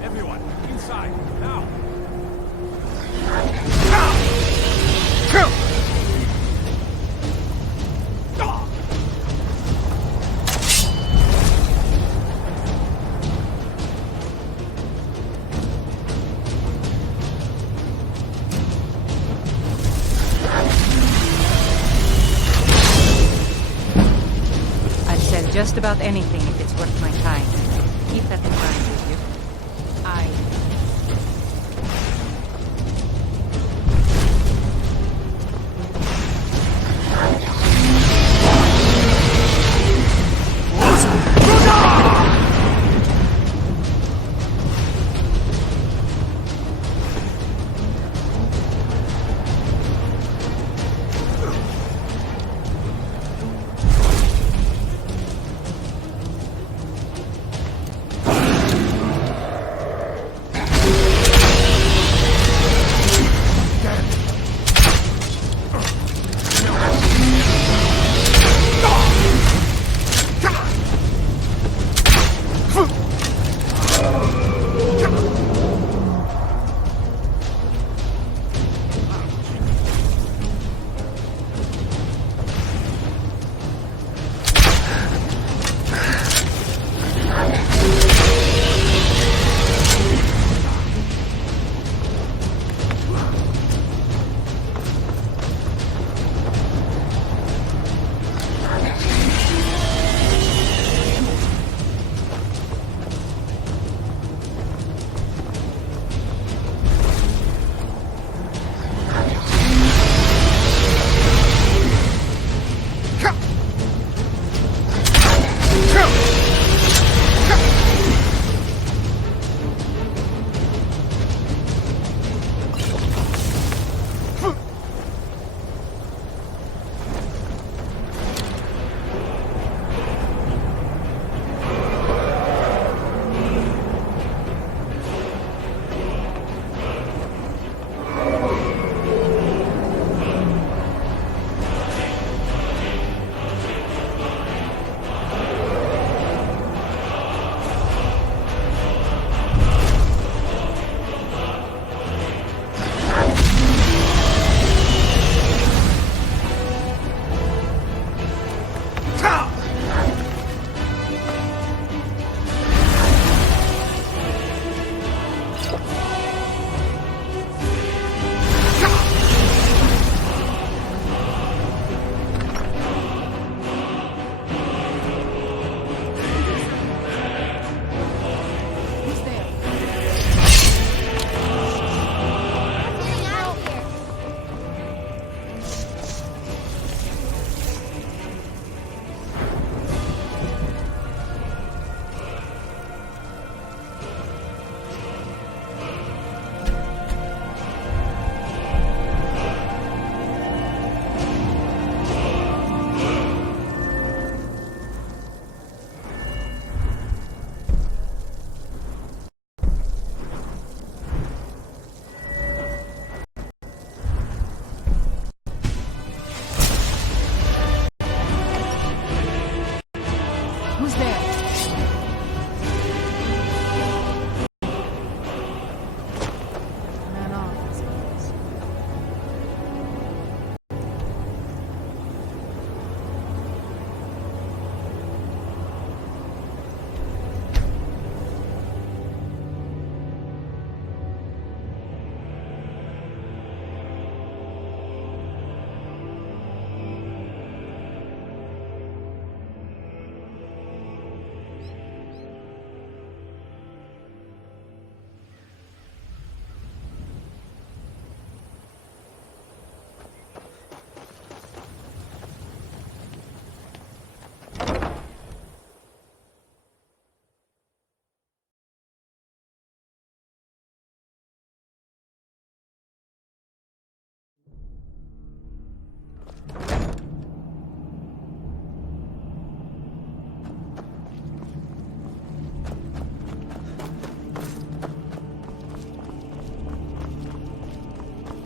Everyone, inside, now! I'd send just about anything if it's worth my time. Keep that in mind, will you?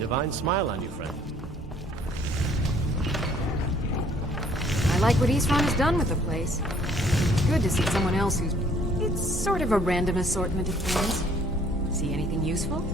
Divine smile on you, friend. I like what Eastron has done with the place. It's good to see someone else who's... It's sort of a random assortment of things. See anything useful?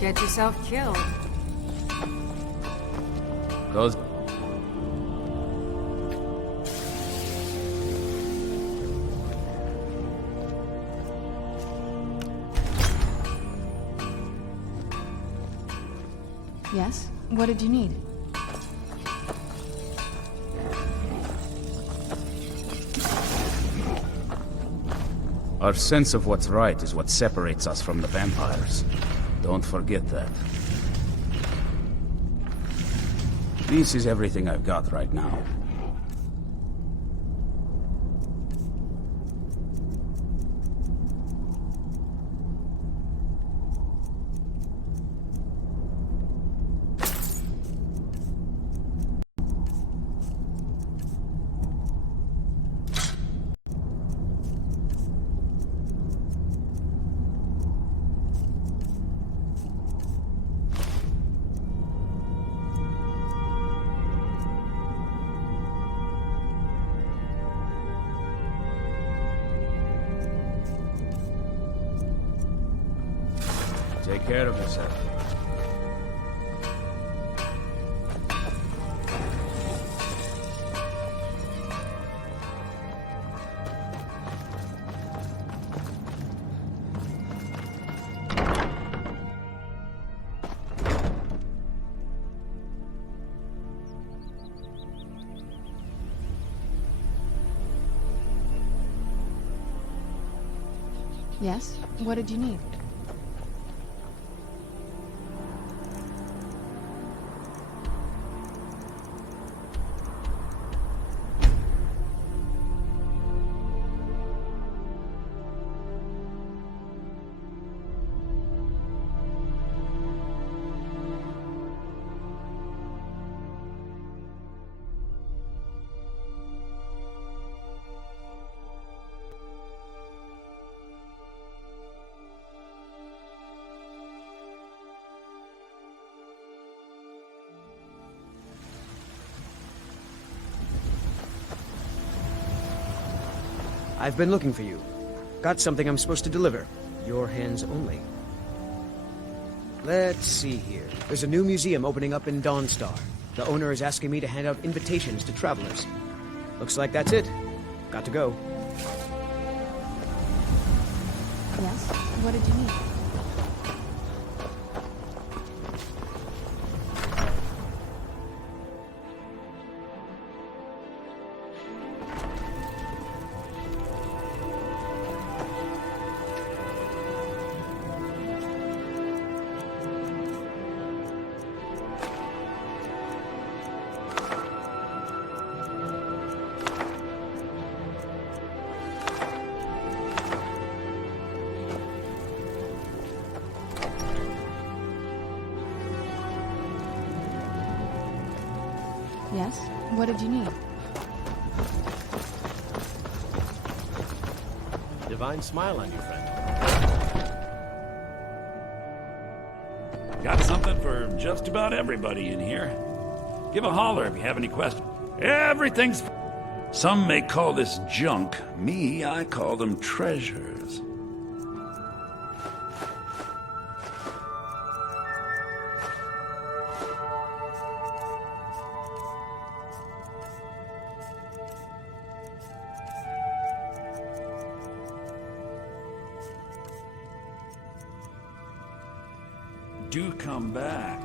Get yourself killed. Goes. Yes? What did you need? Our sense of what's right is what separates us from the vampires. Don't forget that. This is everything I've got right now. Take care of yourself. Yes? What did you need? I've been looking for you. Got something I'm supposed to deliver. Your hands only. Let's see here. There's a new museum opening up in Dawnstar. The owner is asking me to hand out invitations to travelers. Looks like that's it. Got to go. Yes? What did you need? Yes? What did you need? Divine smile on you, friend. Got something for just about everybody in here. Give a holler if you have any questions. Everything's... Some may call this junk. Me, I call them treasures. Do come back.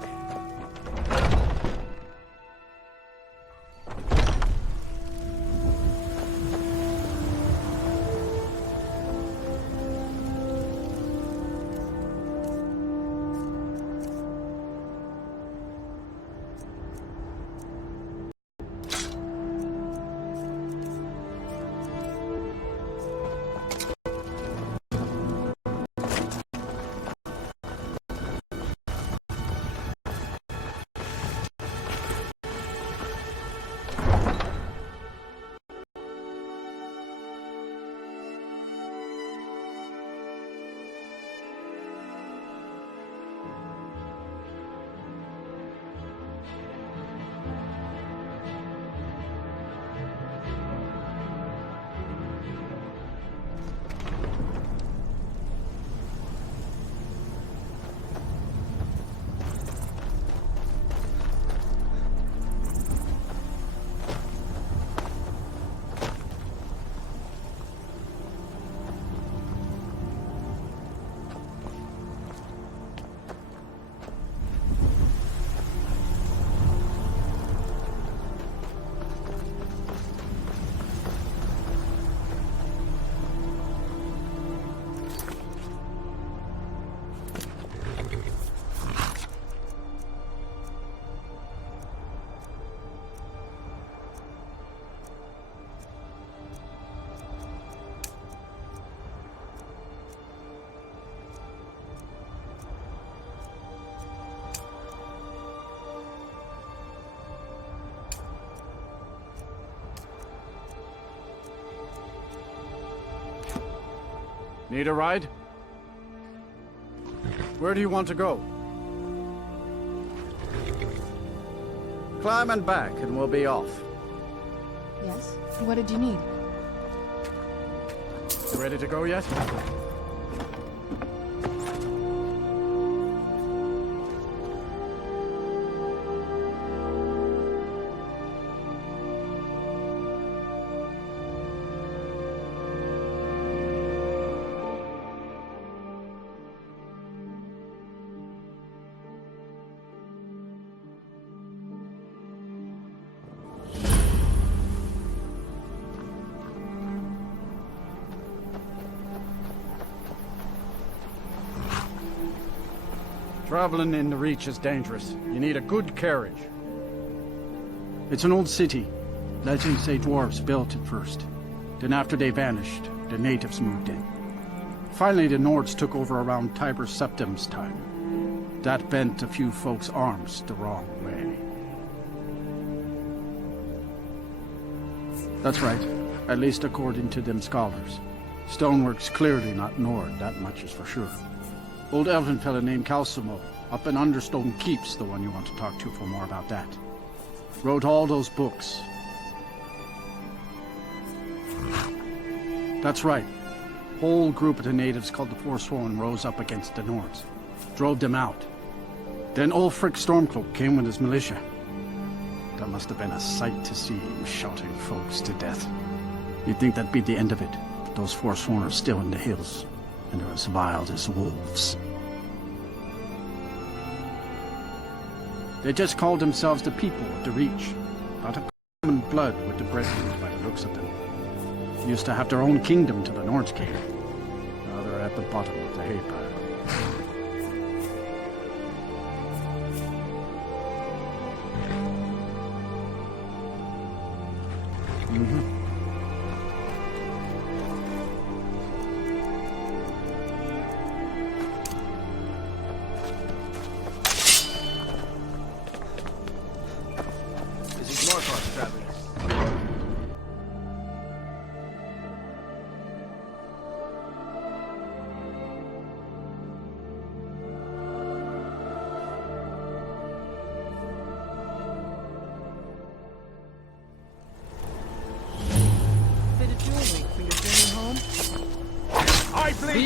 Need a ride? Where do you want to go? Climb and back, and we'll be off. Yes? What did you need? You ready to go yet? Traveling in the Reach is dangerous. You need a good carriage. It's an old city. Legends say dwarves built it first. Then after they vanished, the natives moved in. Finally, the Nords took over around Tiber Septim's time. That bent a few folks' arms the wrong way. That's right, at least according to them scholars. Stonework's clearly not Nord, that much is for sure. Old elven fella named Calcimo, up in Understone Keep's the one you want to talk to for more about that. Wrote all those books. That's right. Whole group of the natives called the Forsworn rose up against the Nords. Drove them out. Then Ulfric Stormcloak came with his militia. That must have been a sight to see him shouting folks to death. You'd think that'd be the end of it, but those Forsworn are still in the hills. And they're as wild as wolves. They just called themselves the people of the Reach. Not of common blood with the Brethren by the looks of them. Used to have their own kingdom till the Nords came. Now they're at the bottom of the hay pile.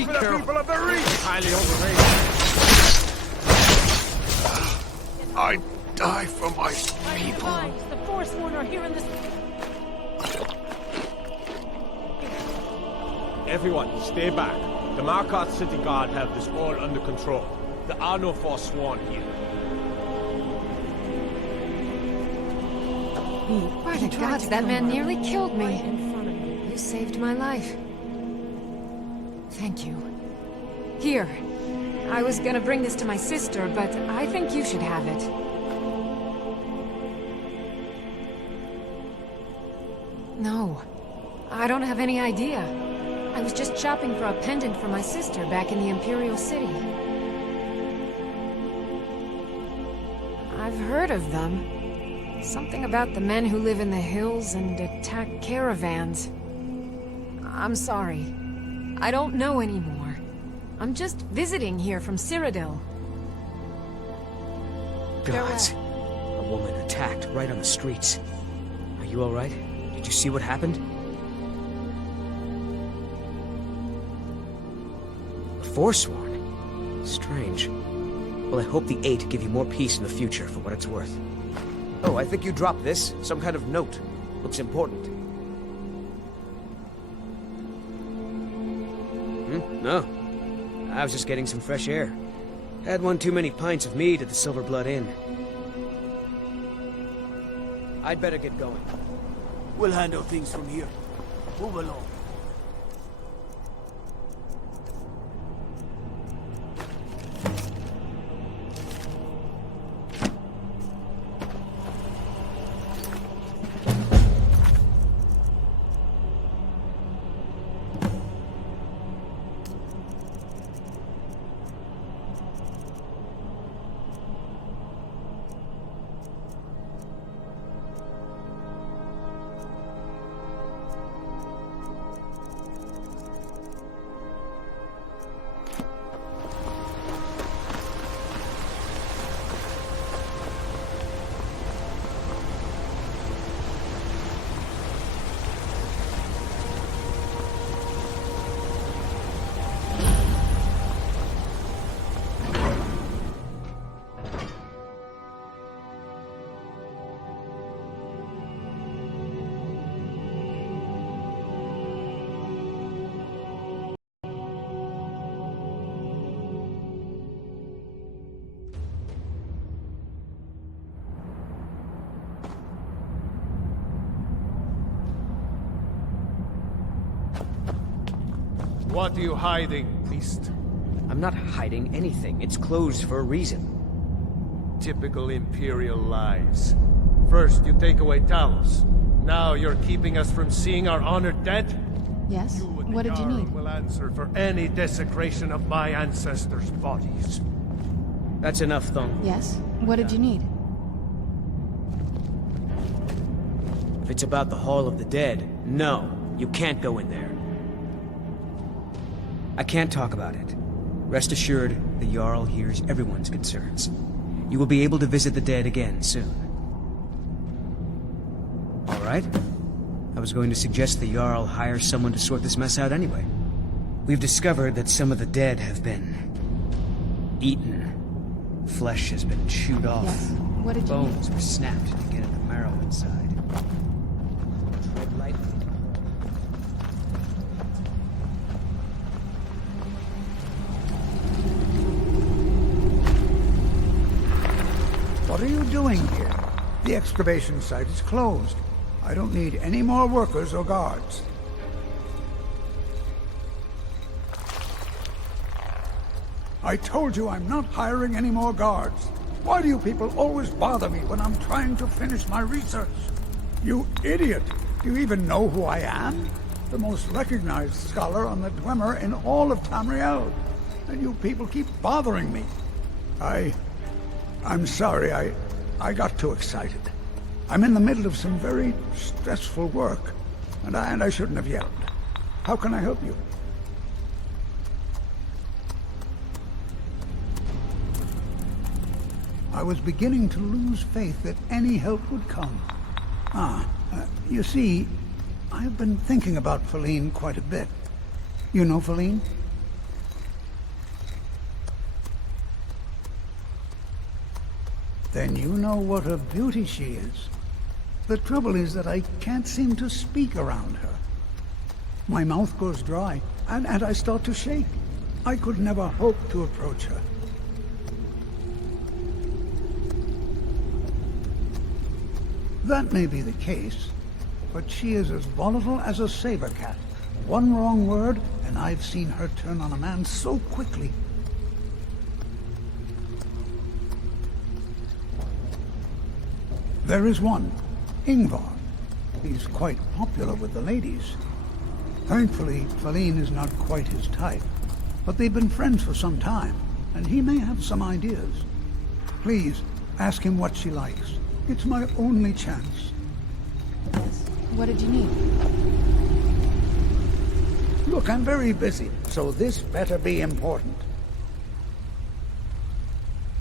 Be for the people of the Reach! Highly overrated. I die for my people. The Forsworn are here in this... Everyone, stay back. The Markarth City Guard have this all under control. There are no Forsworn here. By the gods, that man nearly killed me. You saved my life. Thank you. Here. I was gonna bring this to my sister, but I think you should have it. No. I don't have any idea. I was just shopping for a pendant for my sister back in the Imperial City. I've heard of them. Something about the men who live in the hills and attack caravans. I'm sorry. I don't know anymore. I'm just visiting here from Cyrodiil. Gods. A woman attacked right on the streets. Are you alright? Did you see what happened? The Forsworn? Strange. Well, I hope the Eight give you more peace in the future, for what it's worth. Oh, I think you dropped this. Some kind of note. Looks important. No. I was just getting some fresh air. Had one too many pints of mead at the Silver Blood Inn. I'd better get going. We'll handle things from here. Move along. What are you hiding, priest? I'm not hiding anything. It's closed for a reason. Typical Imperial lies. First, you take away Talos. Now you're keeping us from seeing our honored dead? Yes? What did you need? Will answer for any desecration of my ancestors' bodies. That's enough, Thung. Yes? What did you need? If it's about the Hall of the Dead, no. You can't go in there. I can't talk about it. Rest assured, the Jarl hears everyone's concerns. You will be able to visit the dead again soon. All right? I was going to suggest the Jarl hire someone to sort this mess out anyway. We've discovered that some of the dead have been eaten. Flesh has been chewed off. Yes? What did you need? Bones were snapped to get at the marrow inside. Tread lightly. What are you doing here? The excavation site is closed. I don't need any more workers or guards. I told you I'm not hiring any more guards. Why do you people always bother me when I'm trying to finish my research? You idiot! Do you even know who I am? The most recognized scholar on the Dwemer in all of Tamriel. And you people keep bothering me. I'm sorry, I got too excited. I'm in the middle of some very stressful work, and I shouldn't have yelled. How can I help you? I was beginning to lose faith that any help would come. You see, I've been thinking about Feline quite a bit. You know Feline? Then you know what a beauty she is. The trouble is that I can't seem to speak around her. My mouth goes dry, and I start to shake. I could never hope to approach her. That may be the case, but she is as volatile as a saber cat. One wrong word, and I've seen her turn on a man so quickly. There is one, Ingvar. He's quite popular with the ladies. Thankfully, Faline is not quite his type, but they've been friends for some time, and he may have some ideas. Please, ask him what she likes. It's my only chance. What did you need? Look, I'm very busy, so this better be important.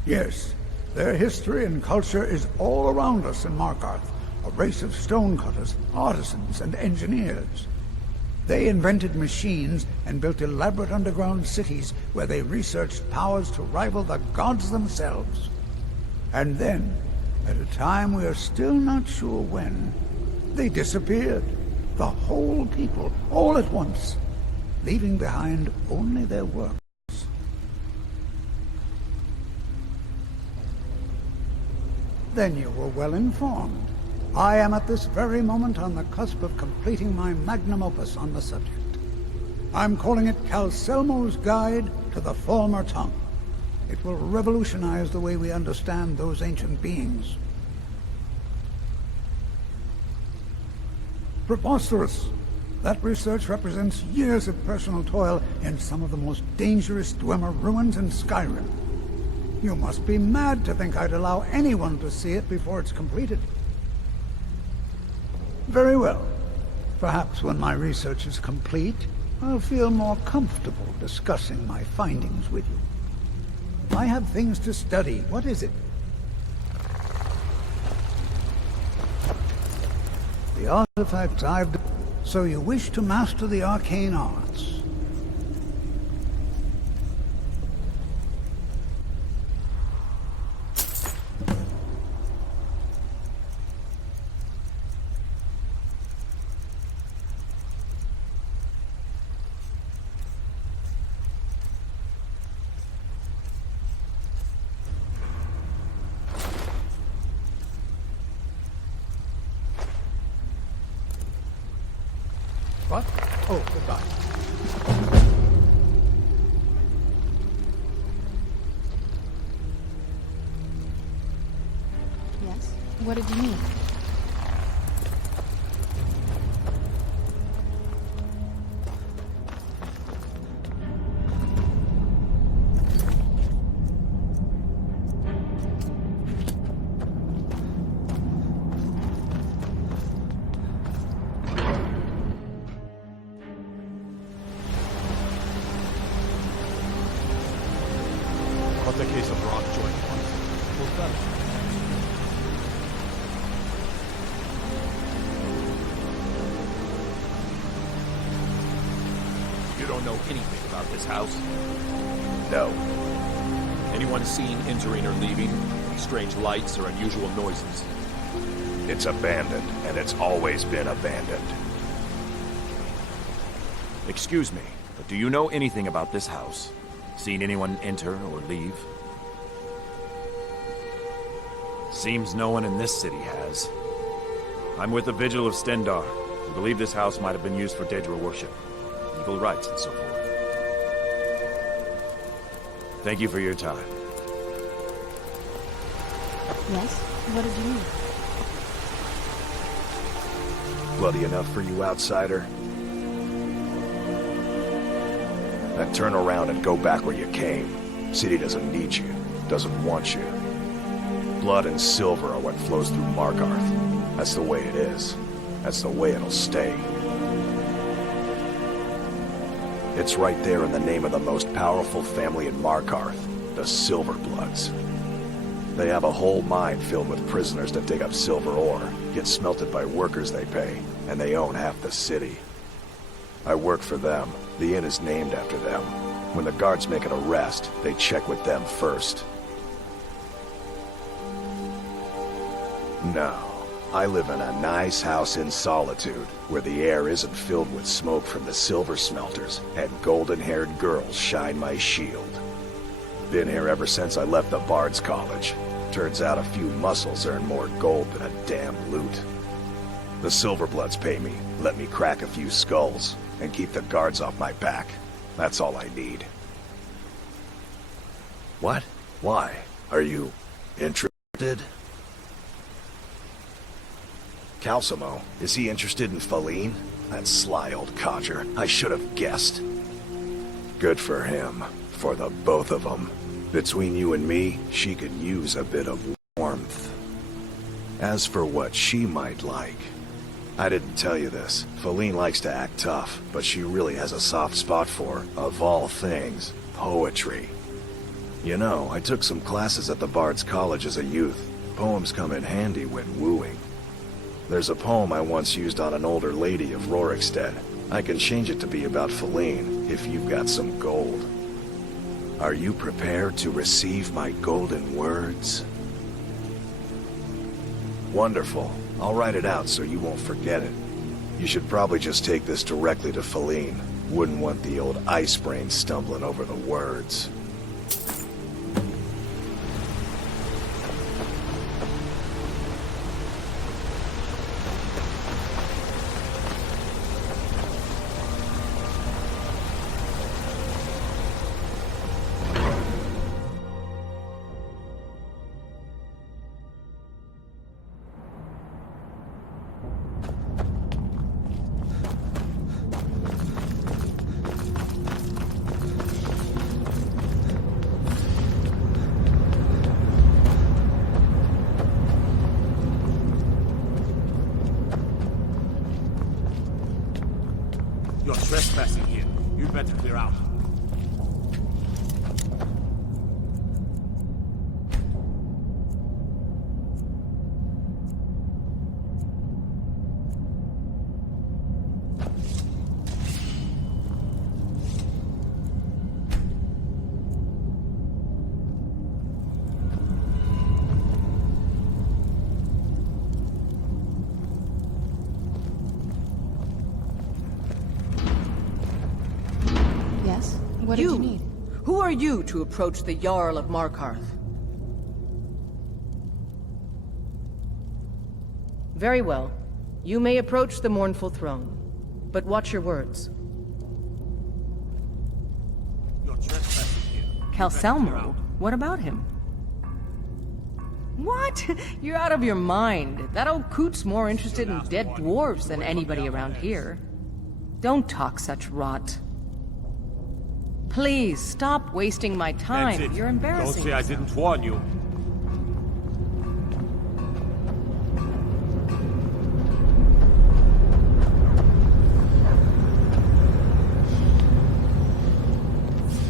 Yes, their history and culture is all around us in Markarth, a race of stonecutters, artisans, and engineers. They invented machines and built elaborate underground cities where they researched powers to rival the gods themselves. And then, at a time we are still not sure when, they disappeared. The whole people, all at once, leaving behind only their works. Then you were well informed. I am at this very moment on the cusp of completing my magnum opus on the subject. I'm calling it Calselmo's Guide to the Falmer Tongue. It will revolutionize the way we understand those ancient beings. Preposterous! That research represents years of personal toil in some of the most dangerous Dwemer ruins in Skyrim. You must be mad to think I'd allow anyone to see it before it's completed. Very well. Perhaps when my research is complete, I'll feel more comfortable discussing my findings with you. I have things to study. What is it? The artifacts I've done. So you wish to master the arcane arts? What? Oh, goodbye. Yes? What did you need? What's the case of rock joint? What's that? You don't know anything about this house? No. Anyone seen entering or leaving? Any strange lights or unusual noises? It's abandoned, and it's always been abandoned. Excuse me, but do you know anything about this house? Seen anyone enter or leave? Seems no one in this city has. I'm with the Vigil of Stendar. We believe this house might have been used for Daedra worship, legal rites and so forth. Thank you for your time. Yes? What did you need? Bloody enough for you, outsider? Then turn around and go back where you came. City doesn't need you, doesn't want you. Blood and silver are what flows through Markarth. That's the way it is. That's the way it'll stay. It's right there in the name of the most powerful family in Markarth, the Silverbloods. They have a whole mine filled with prisoners that dig up silver ore, get smelted by workers they pay, and they own half the city. I work for them. The inn is named after them. When the guards make an arrest, they check with them first. No. I live in a nice house in solitude, where the air isn't filled with smoke from the silver smelters, and golden-haired girls shine my shield. Been here ever since I left the Bard's College. Turns out a few muscles earn more gold than a damn loot. The Silverbloods pay me, let me crack a few skulls, and keep the guards off my back. That's all I need. What? Why? Are you interested? Calcimo, is he interested in Faline? That sly old codger. I should have guessed. Good for him. For the both of them. Between you and me, she could use a bit of warmth. As for what she might like, I didn't tell you this. Faline likes to act tough, but she really has a soft spot for, of all things, poetry. You know, I took some classes at the Bard's College as a youth. Poems come in handy when wooing. There's a poem I once used on an older lady of Rorikstead. I can change it to be about Faline, if you've got some gold. Are you prepared to receive my golden words? Wonderful. I'll write it out so you won't forget it. You should probably just take this directly to Faline. Wouldn't want the old ice brain stumbling over the words. You're trespassing here. You'd better clear out. What did you need? Who are you to approach the Jarl of Markarth? Very well. You may approach the mournful throne. But watch your words. You're trespassing here. Calcelmo? What about him? What? You're out of your mind. That old coot's more interested in dead dwarves than anybody around here. Don't talk such rot. Please, stop wasting my time. That's it. You're embarrassing Don't say I didn't warn you.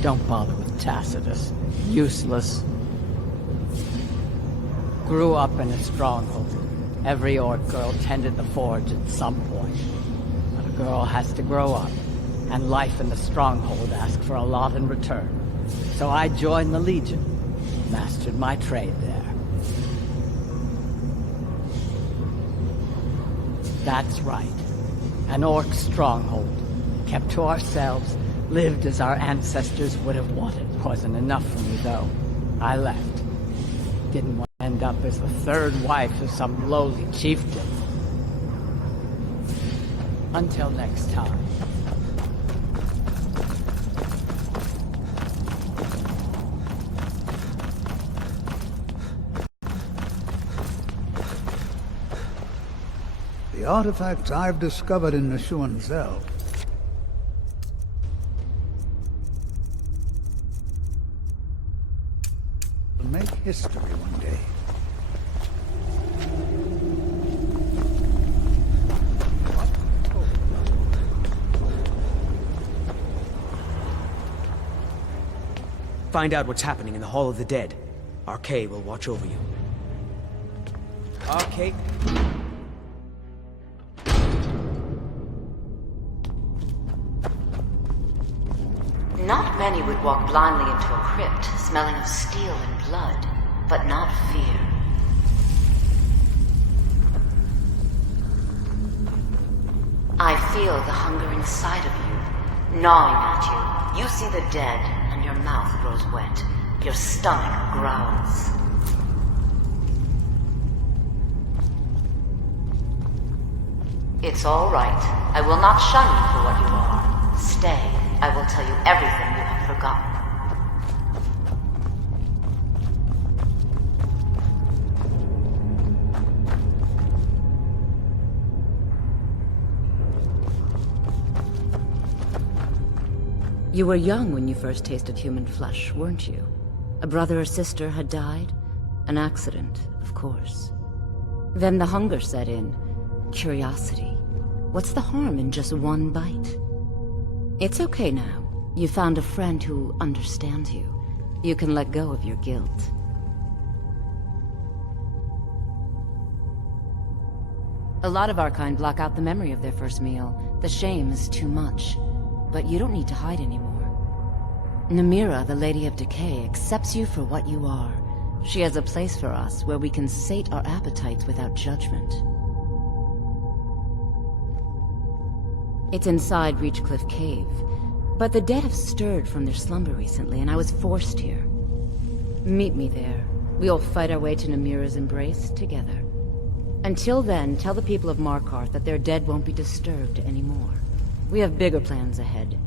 Don't bother with Tacitus. Useless. Grew up in a stronghold. Every orc girl tended the forge at some point. But a girl has to grow up. And life in the stronghold asked for a lot in return. So I joined the Legion, mastered my trade there. That's right. An orc stronghold. Kept to ourselves, lived as our ancestors would have wanted. Wasn't enough for me, though. I left. Didn't want to end up as the third wife of some lowly chieftain. Until next time. The artifacts I've discovered in Nishuan Zell will make history one day. Find out what's happening in the Hall of the Dead. RK will watch over you. RK? Not many would walk blindly into a crypt, smelling of steel and blood, but not fear. I feel the hunger inside of you, gnawing at you. You see the dead, and your mouth grows wet. Your stomach growls. It's all right. I will not shun you for what you are. Stay. I will tell you everything you have forgotten. You were young when you first tasted human flesh, weren't you? A brother or sister had died? An accident, of course. Then the hunger set in. Curiosity. What's the harm in just one bite? It's okay now. You found a friend who understands you. You can let go of your guilt. A lot of our kind block out the memory of their first meal. The shame is too much. But you don't need to hide anymore. Namira, the Lady of Decay, accepts you for what you are. She has a place for us where we can sate our appetites without judgment. It's inside Reachcliff Cave, but the dead have stirred from their slumber recently, and I was forced here. Meet me there. We'll fight our way to Namira's embrace together. Until then, tell the people of Markarth that their dead won't be disturbed anymore. We have bigger plans ahead.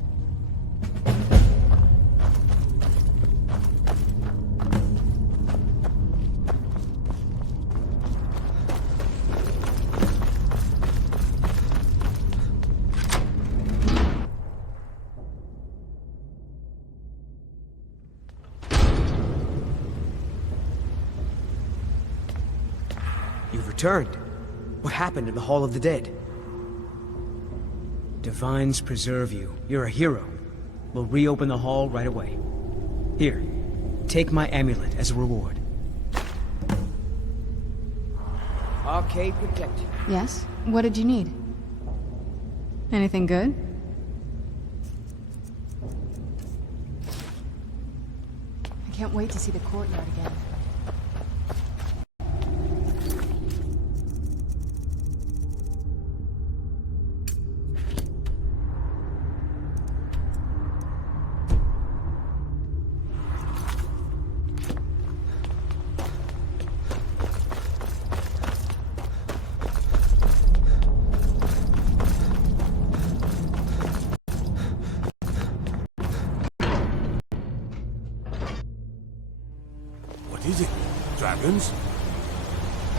You've returned. What happened in the Hall of the Dead? Divines preserve you. You're a hero. We'll reopen the hall right away. Here, take my amulet as a reward. Arcade protected. Yes? What did you need? Anything good? I can't wait to see the courtyard again. What is it? Dragons?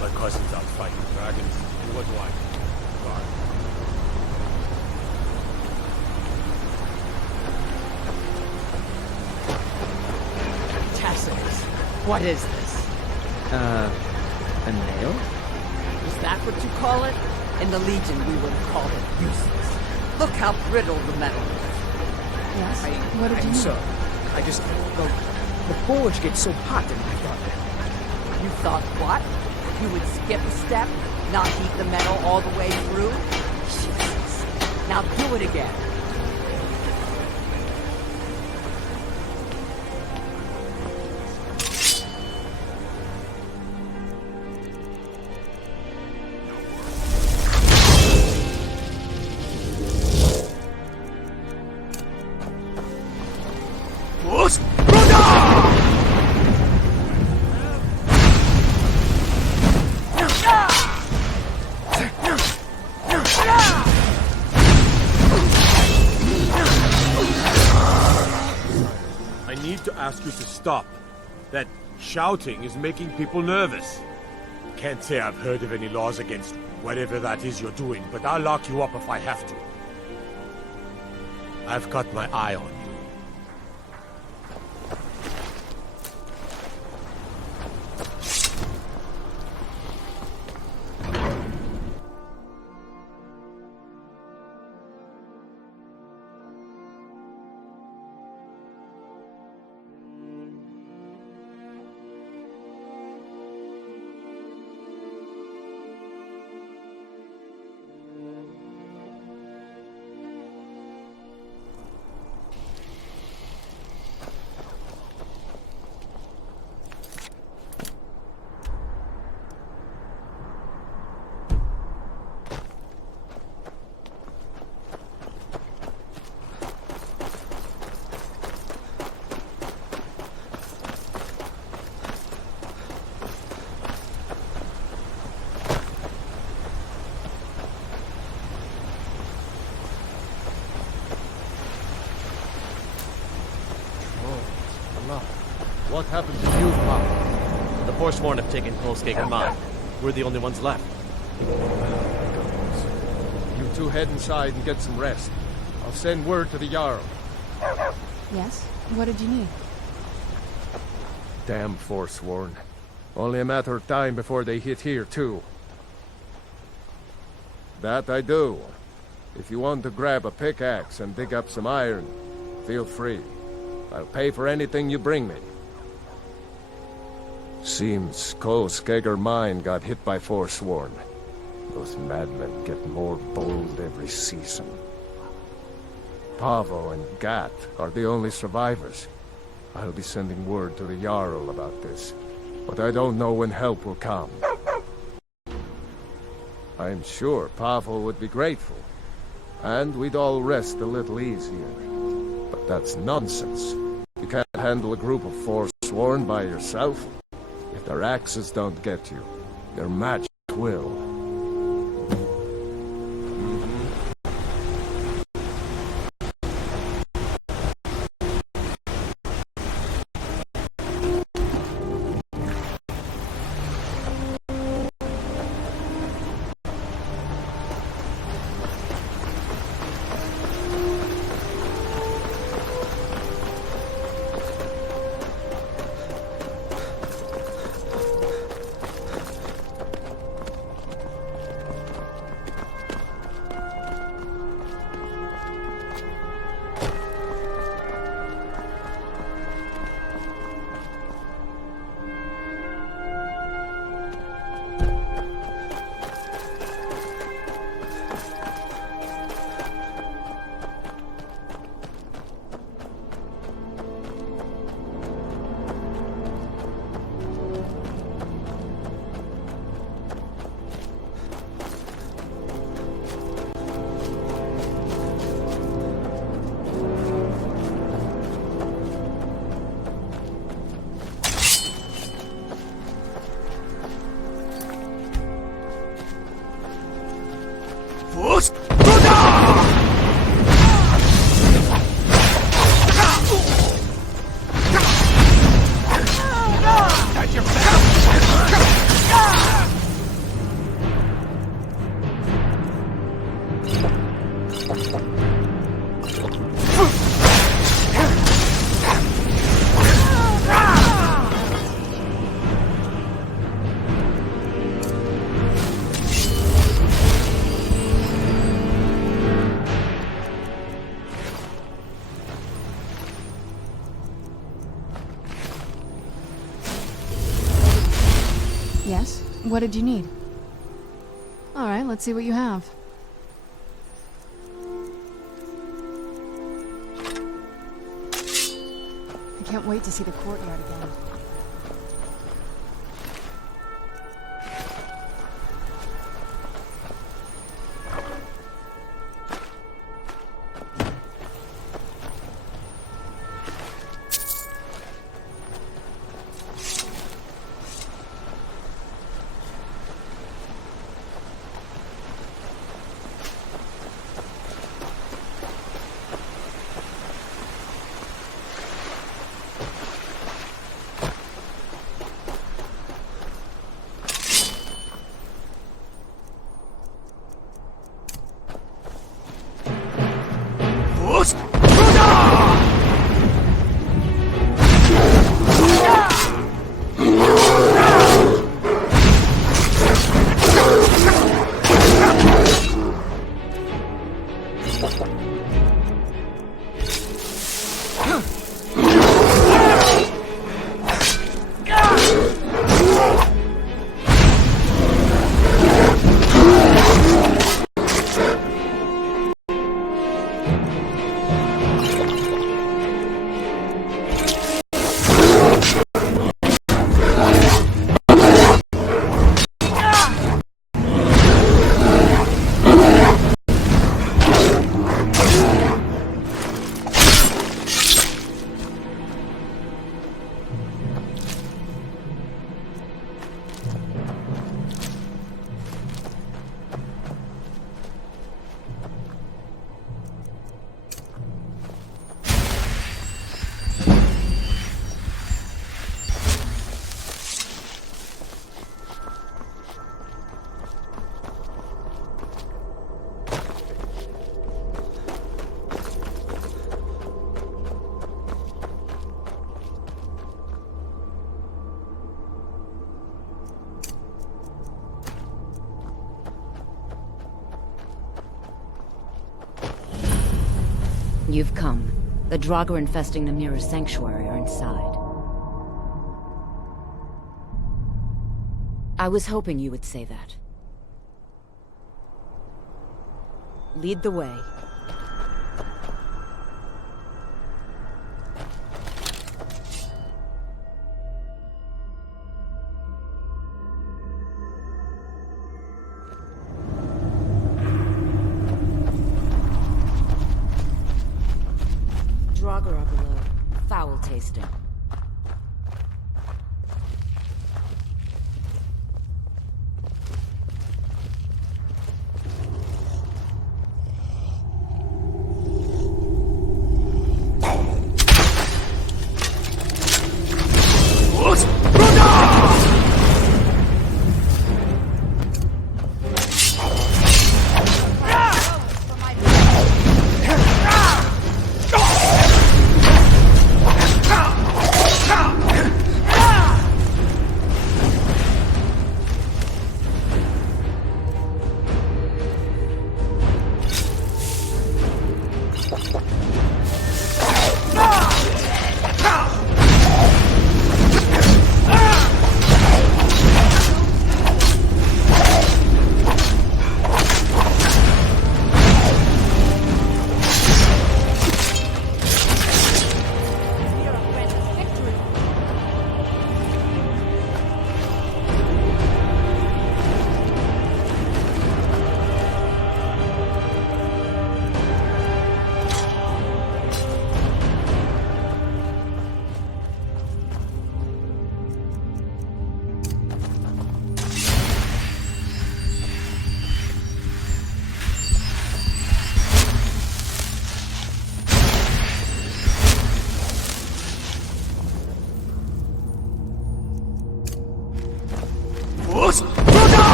My cousin's out fighting dragons. And what do I do? Guard. Tacitus, what is this? A nail? Is that what you call it? In the Legion, we would have called it useless. Look how brittle the metal is. Yes? What did you I'm need? sorry. I just... Well, the forge gets so hot and I thought... You thought what? You would skip a step? Not heat the metal all the way through? Jesus. Now do it again. I need to ask you to stop. That shouting is making people nervous. Can't say I've heard of any laws against whatever that is you're doing, but I'll lock you up if I have to. I've got my eye on you. What happened to you, Pop? The Forsworn have taken Kolskager Mine. We're the only ones left. You two head inside and get some rest. I'll send word to the Jarl. Yes? What did you need? Damn Forsworn. Only a matter of time before they hit here, too. That I do. If you want to grab a pickaxe and dig up some iron, feel free. I'll pay for anything you bring me. Seems Kolskager Mine got hit by Forsworn. Those madmen get more bold every season. Pavo and Gat are the only survivors. I'll be sending word to the Jarl about this, but I don't know when help will come. I'm sure Pavo would be grateful, and we'd all rest a little easier. But that's nonsense. You can't handle a group of Forsworn by yourself. If their axes don't get you, your match will. Yes? What did you need? Alright, let's see what you have. I can't wait to see the courtyard again. You've come. The Draugr infesting the Mirror's sanctuary are inside. I was hoping you would say that. Lead the way. Draugr are below. Foul tasting.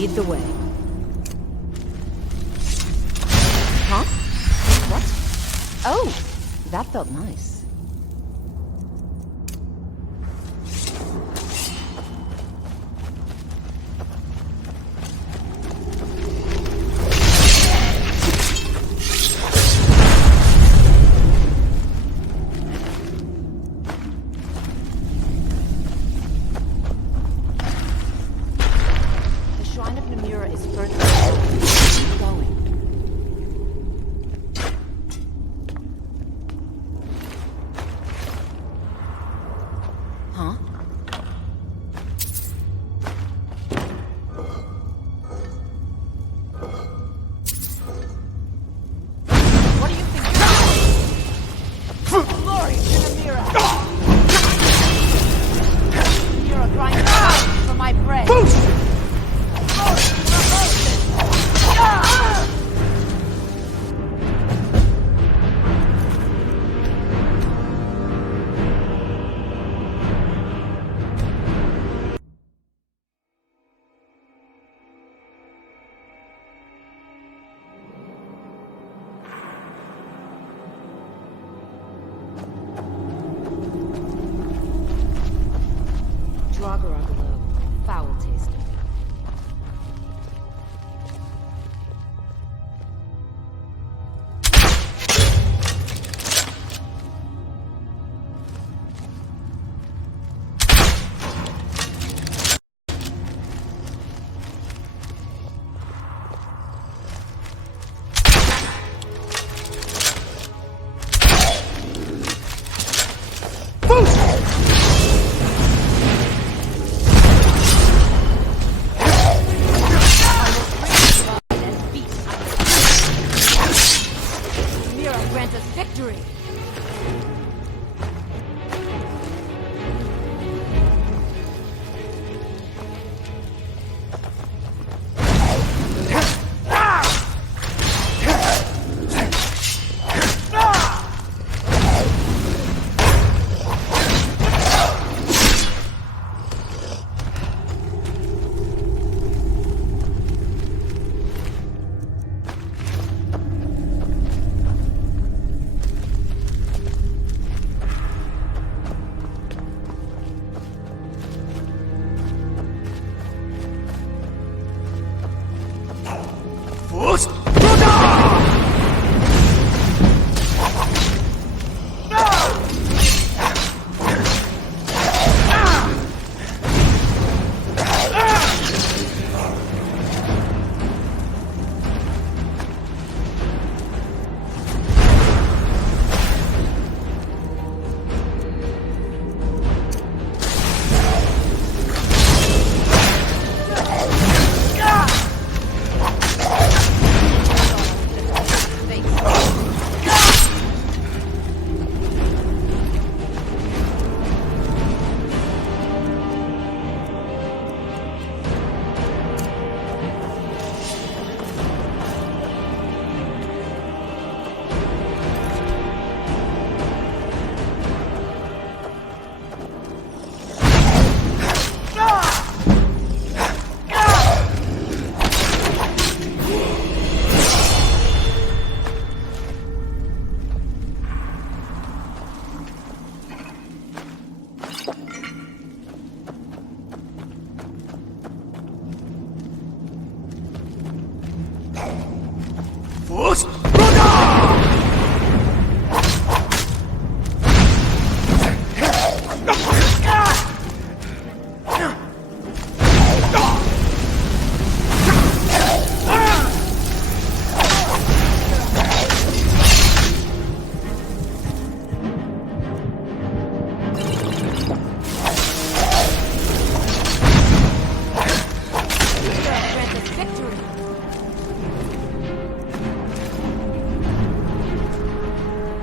Lead the way. Huh? What? Oh, that felt nice. You're a grind for my bread. Foul tasting.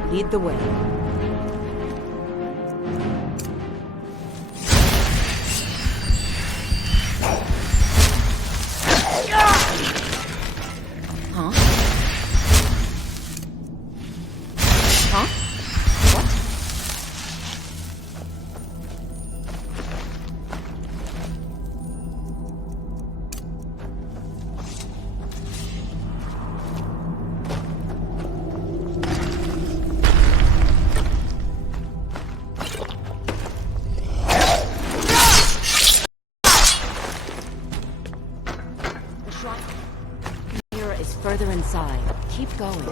Lead the way. Huh? Huh? What? Further inside. Keep going.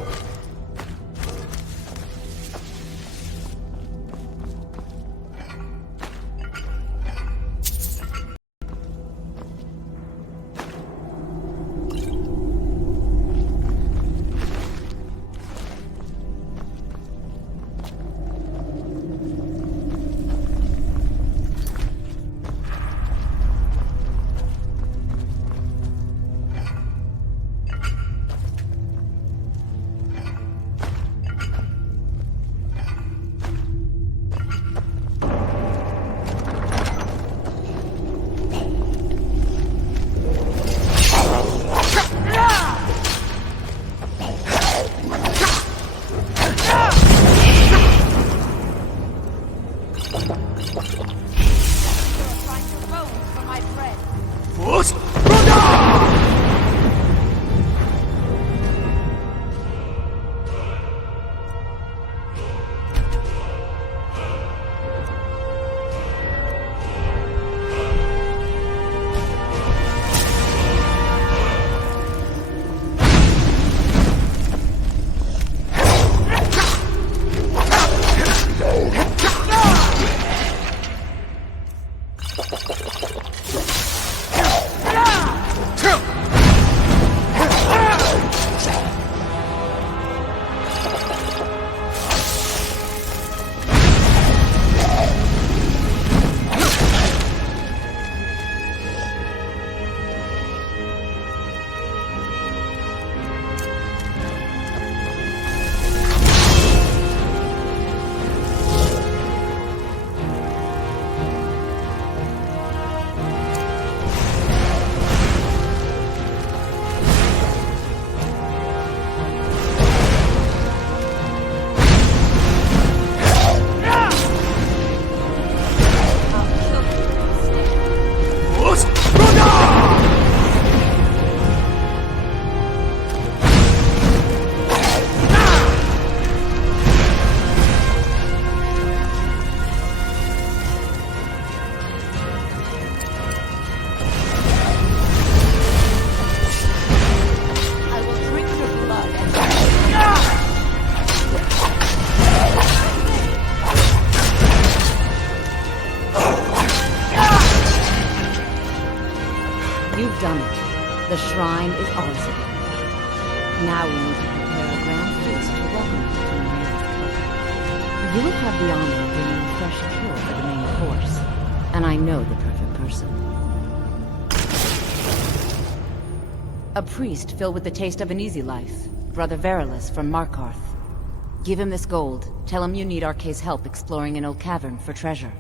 You've done it. The shrine is ours again. Now we need to prepare a grand feast to welcome you to Ymira's court. You will have the honor of bringing a fresh kill for the main course, and I know the perfect person. A priest filled with the taste of an easy life, Brother Verilus from Markarth. Give him this gold. Tell him you need Arcae's help exploring an old cavern for treasure.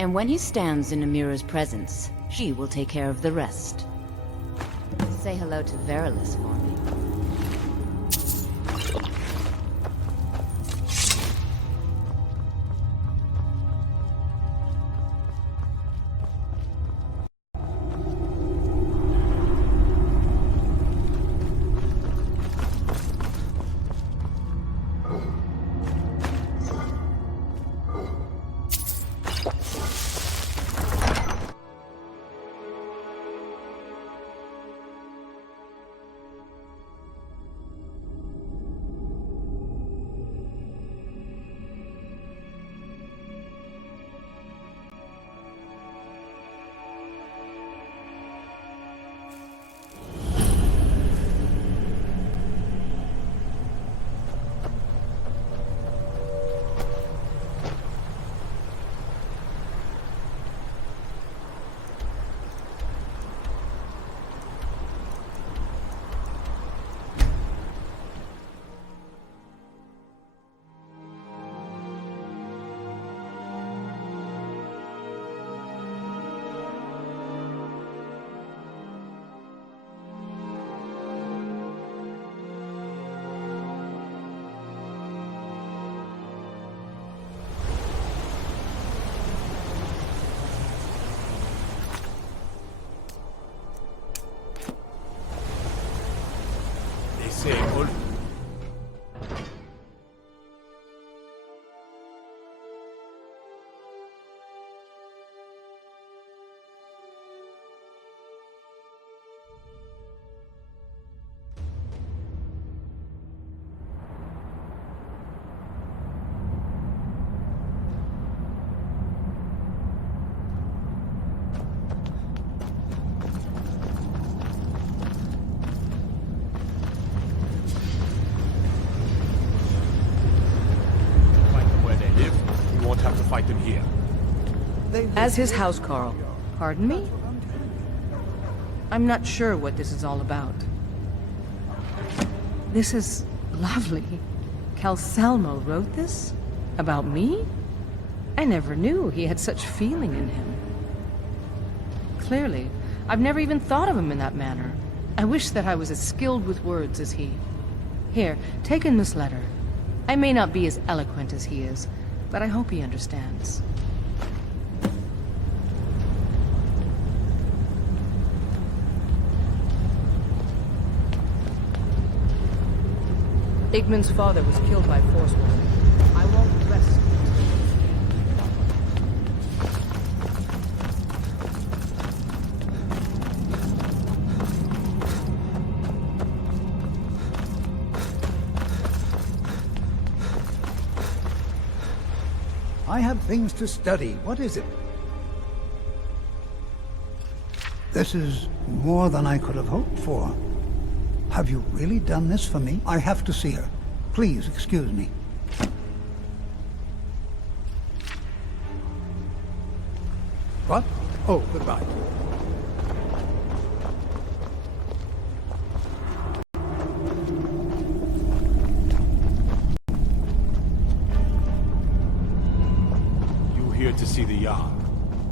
And when he stands in Ymira's presence, she will take care of the rest. Say hello to Verilus for me. Fight them here. As his housecarl. Pardon me? I'm not sure what this is all about. This is lovely. Calsalmo wrote this? About me? I never knew he had such feeling in him. Clearly, I've never even thought of him in that manner. I wish that I was as skilled with words as he. Here, take in this letter. I may not be as eloquent as he is, but I hope he understands. Igmund's father was killed by Forsworn. I won't rest. I have things to study. What is it? This is more than I could have hoped for. Have you really done this for me? I have to see her. Please excuse me. What? Oh, goodbye. To see the Jarl.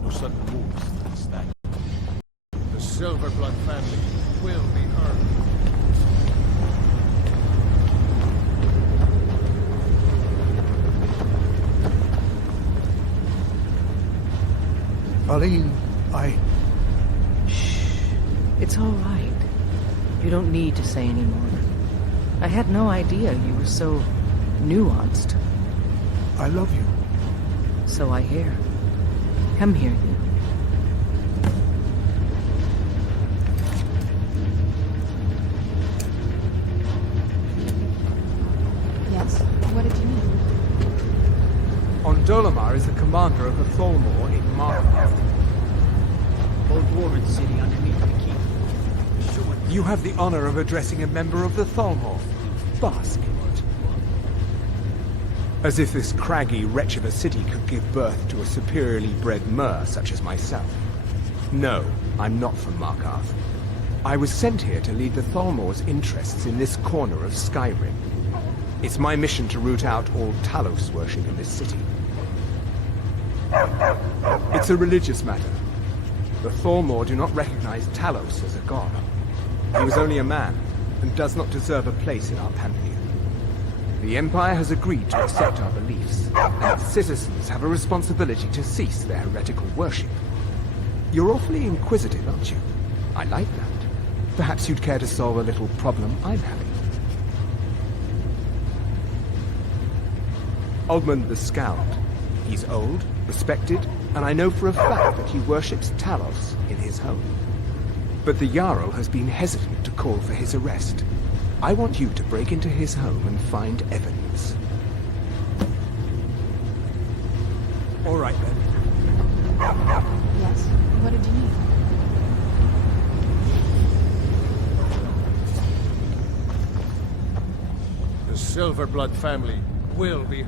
No sudden moves, that's that. The Silverblood family will be heard. Pauline, Shh. It's all right. You don't need to say any more. I had no idea you were so nuanced. I love you. So I hear. Come here, you. Yes? What did you need? Ondolamar is the commander of the Tholmor in Markarth. Old dwarven city underneath the keep. Sure. You have the honor of addressing a member of the Thalmor. Bask in it. As if this craggy wretch of a city could give birth to a superiorly bred mer such as myself. No, I'm not from Markarth. I was sent here to lead the Thalmor's interests in this corner of Skyrim. It's my mission to root out all Talos worship in this city. It's a religious matter. The Thalmor do not recognize Talos as a god. He was only a man, and does not deserve a place in our pantheon. The Empire has agreed to accept our beliefs, and its citizens have a responsibility to cease their heretical worship. You're awfully inquisitive, aren't you? I like that. Perhaps you'd care to solve a little problem I'm having. Ogmund the Scowled. He's old, respected, and I know for a fact that he worships Talos in his home. But the Jarl has been hesitant to call for his arrest. I want you to break into his home and find evidence. All right, then. Yes? What did you need? The Silverblood family will be...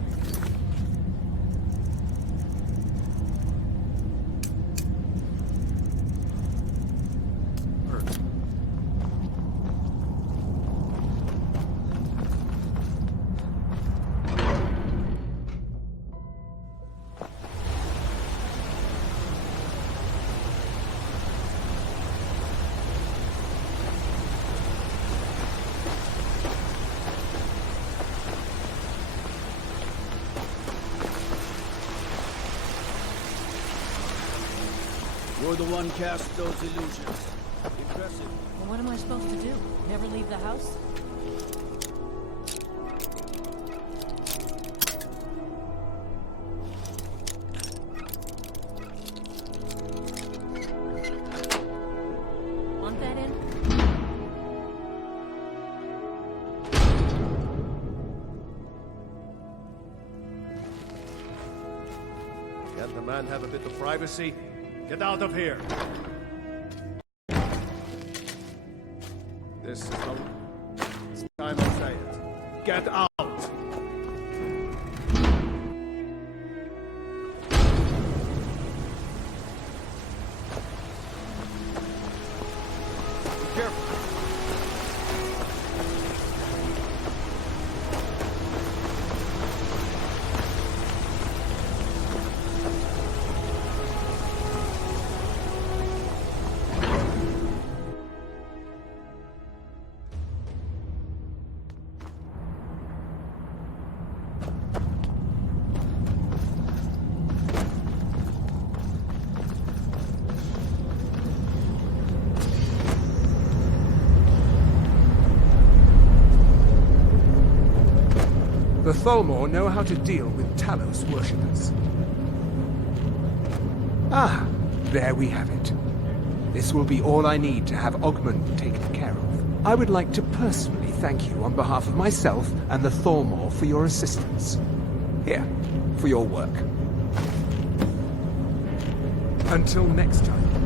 You're the one cast those illusions. Impressive. Well, what am I supposed to do? Never leave the house? Want that in? Can't the man have a bit of privacy? Get out of here! This is the time I say it. Get out! Be careful! The Thalmor know how to deal with Talos worshippers. Ah, there we have it. This will be all I need to have Ogmund taken care of. I would like to personally thank you on behalf of myself and the Thalmor for your assistance. Here, for your work. Until next time.